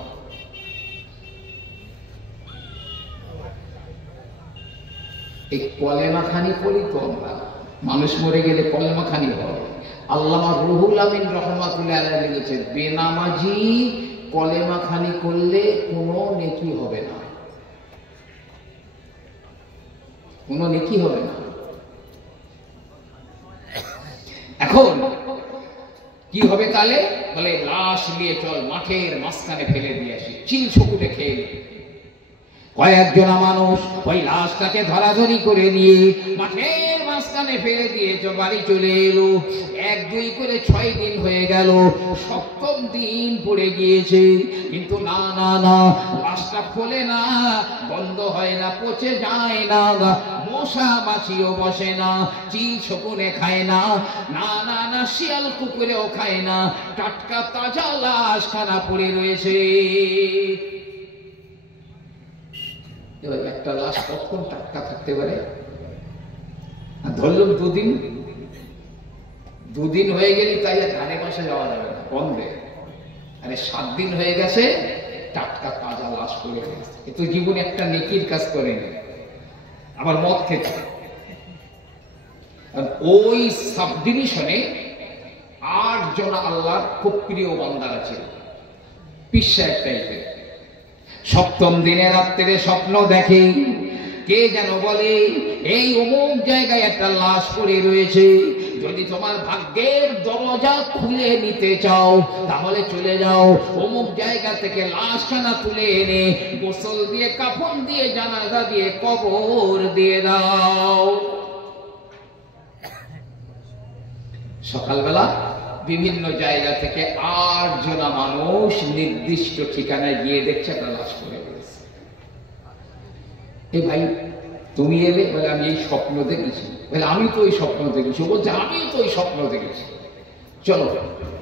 এই কলেমা খানি পড়ি তো আমরা, মানুষ মরে গেলে কলেমা খানি হবে। আল্লামা রুহুল আমিন রহমাতুল্লাহ আলাইহি লিখেছেন, বেনামাজি কলেমা খানি করলে কোনো নেকি হবে না, কোনো নেকি হবে না। এখন কি হবে তাহলে? বলে লাশ নিয়ে চল মাঠের মাঝখানে ফেলে দিয়ে আসি, চিল ছকুটে খেয়ে। কয়েকজন মানুষ ওই লাশটাকে ধরাধরি করে নিয়ে মাঠের মাঝখানে ফেলে দিয়ে বাড়ি চলে এলো। 1-2 করে 6 দিন হয়ে গেল, 7ম দিন পড়ে গিয়েছে, কিন্তু না না না, লাশটা ফোলে না, বন্ধ হয় না, পচে যায় না, মশা মাছিও বসে না, চিল ছকুনে খায় না, না না না, শিয়াল কুকুরেও খায় না, টাটকা তাজা লাশ খানা পড়ে রয়েছে। একটা লাশ কখন টাটকা থাকতে পারে? ধরলাম 2 দিন হয়ে গেলে তাই আর ধারে পাশে যাওয়া যাবে না, বন্ধে। আরে 7 দিন হয়ে গেছে, টাটকা তাজা লাশ পড়ে গেছে, এ তো জীবনে একটা নেকির কাজ করেনি, আবার মদ খেতে। ওই সাবডিভিশনে 8 জন আল্লাহর খুব প্রিয় বান্দারা ছিল, পিসা টাইপের। 7ম দিনে রাত্রে স্বপ্ন দেখে, কে যেন বলে এই অমুক জায়গায় একটা লাশ পড়ে রয়েছে, যদি তোমার ভাগ্যের দরজা খুলে নিতে চাও তাহলে চলে যাও, অমুক জায়গা থেকে লাশখানা তুলে এনে গোসল দিয়ে, কাফন দিয়ে, জানাজা দিয়ে কবর দিয়ে দাও। সকালবেলা বিভিন্ন জায়গা থেকে 8 জনা মানুষ নির্দিষ্ট ঠিকানায় গিয়ে দেখছে একটা লাশ পড়ে রয়েছে। এ ভাই তুমি এলে? বলে আমি এই স্বপ্ন দেখেছি। বলে আমি তো ওই স্বপ্ন দেখেছি। বলছে আমি তো ওই স্বপ্ন দেখেছি। চলো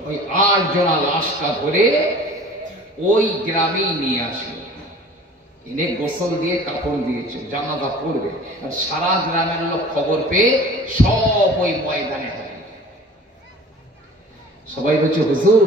ওই 8 জনা লাশটা ধরে ওই গ্রামেই নিয়ে আসলো, এনে গোসল দিয়ে কাপড় দিয়েছে, জানাজা পড়বে। আর সারা গ্রামের লোক খবর পেয়ে সব ওই ময়দানে হয়। সবাই বলছে হুজুর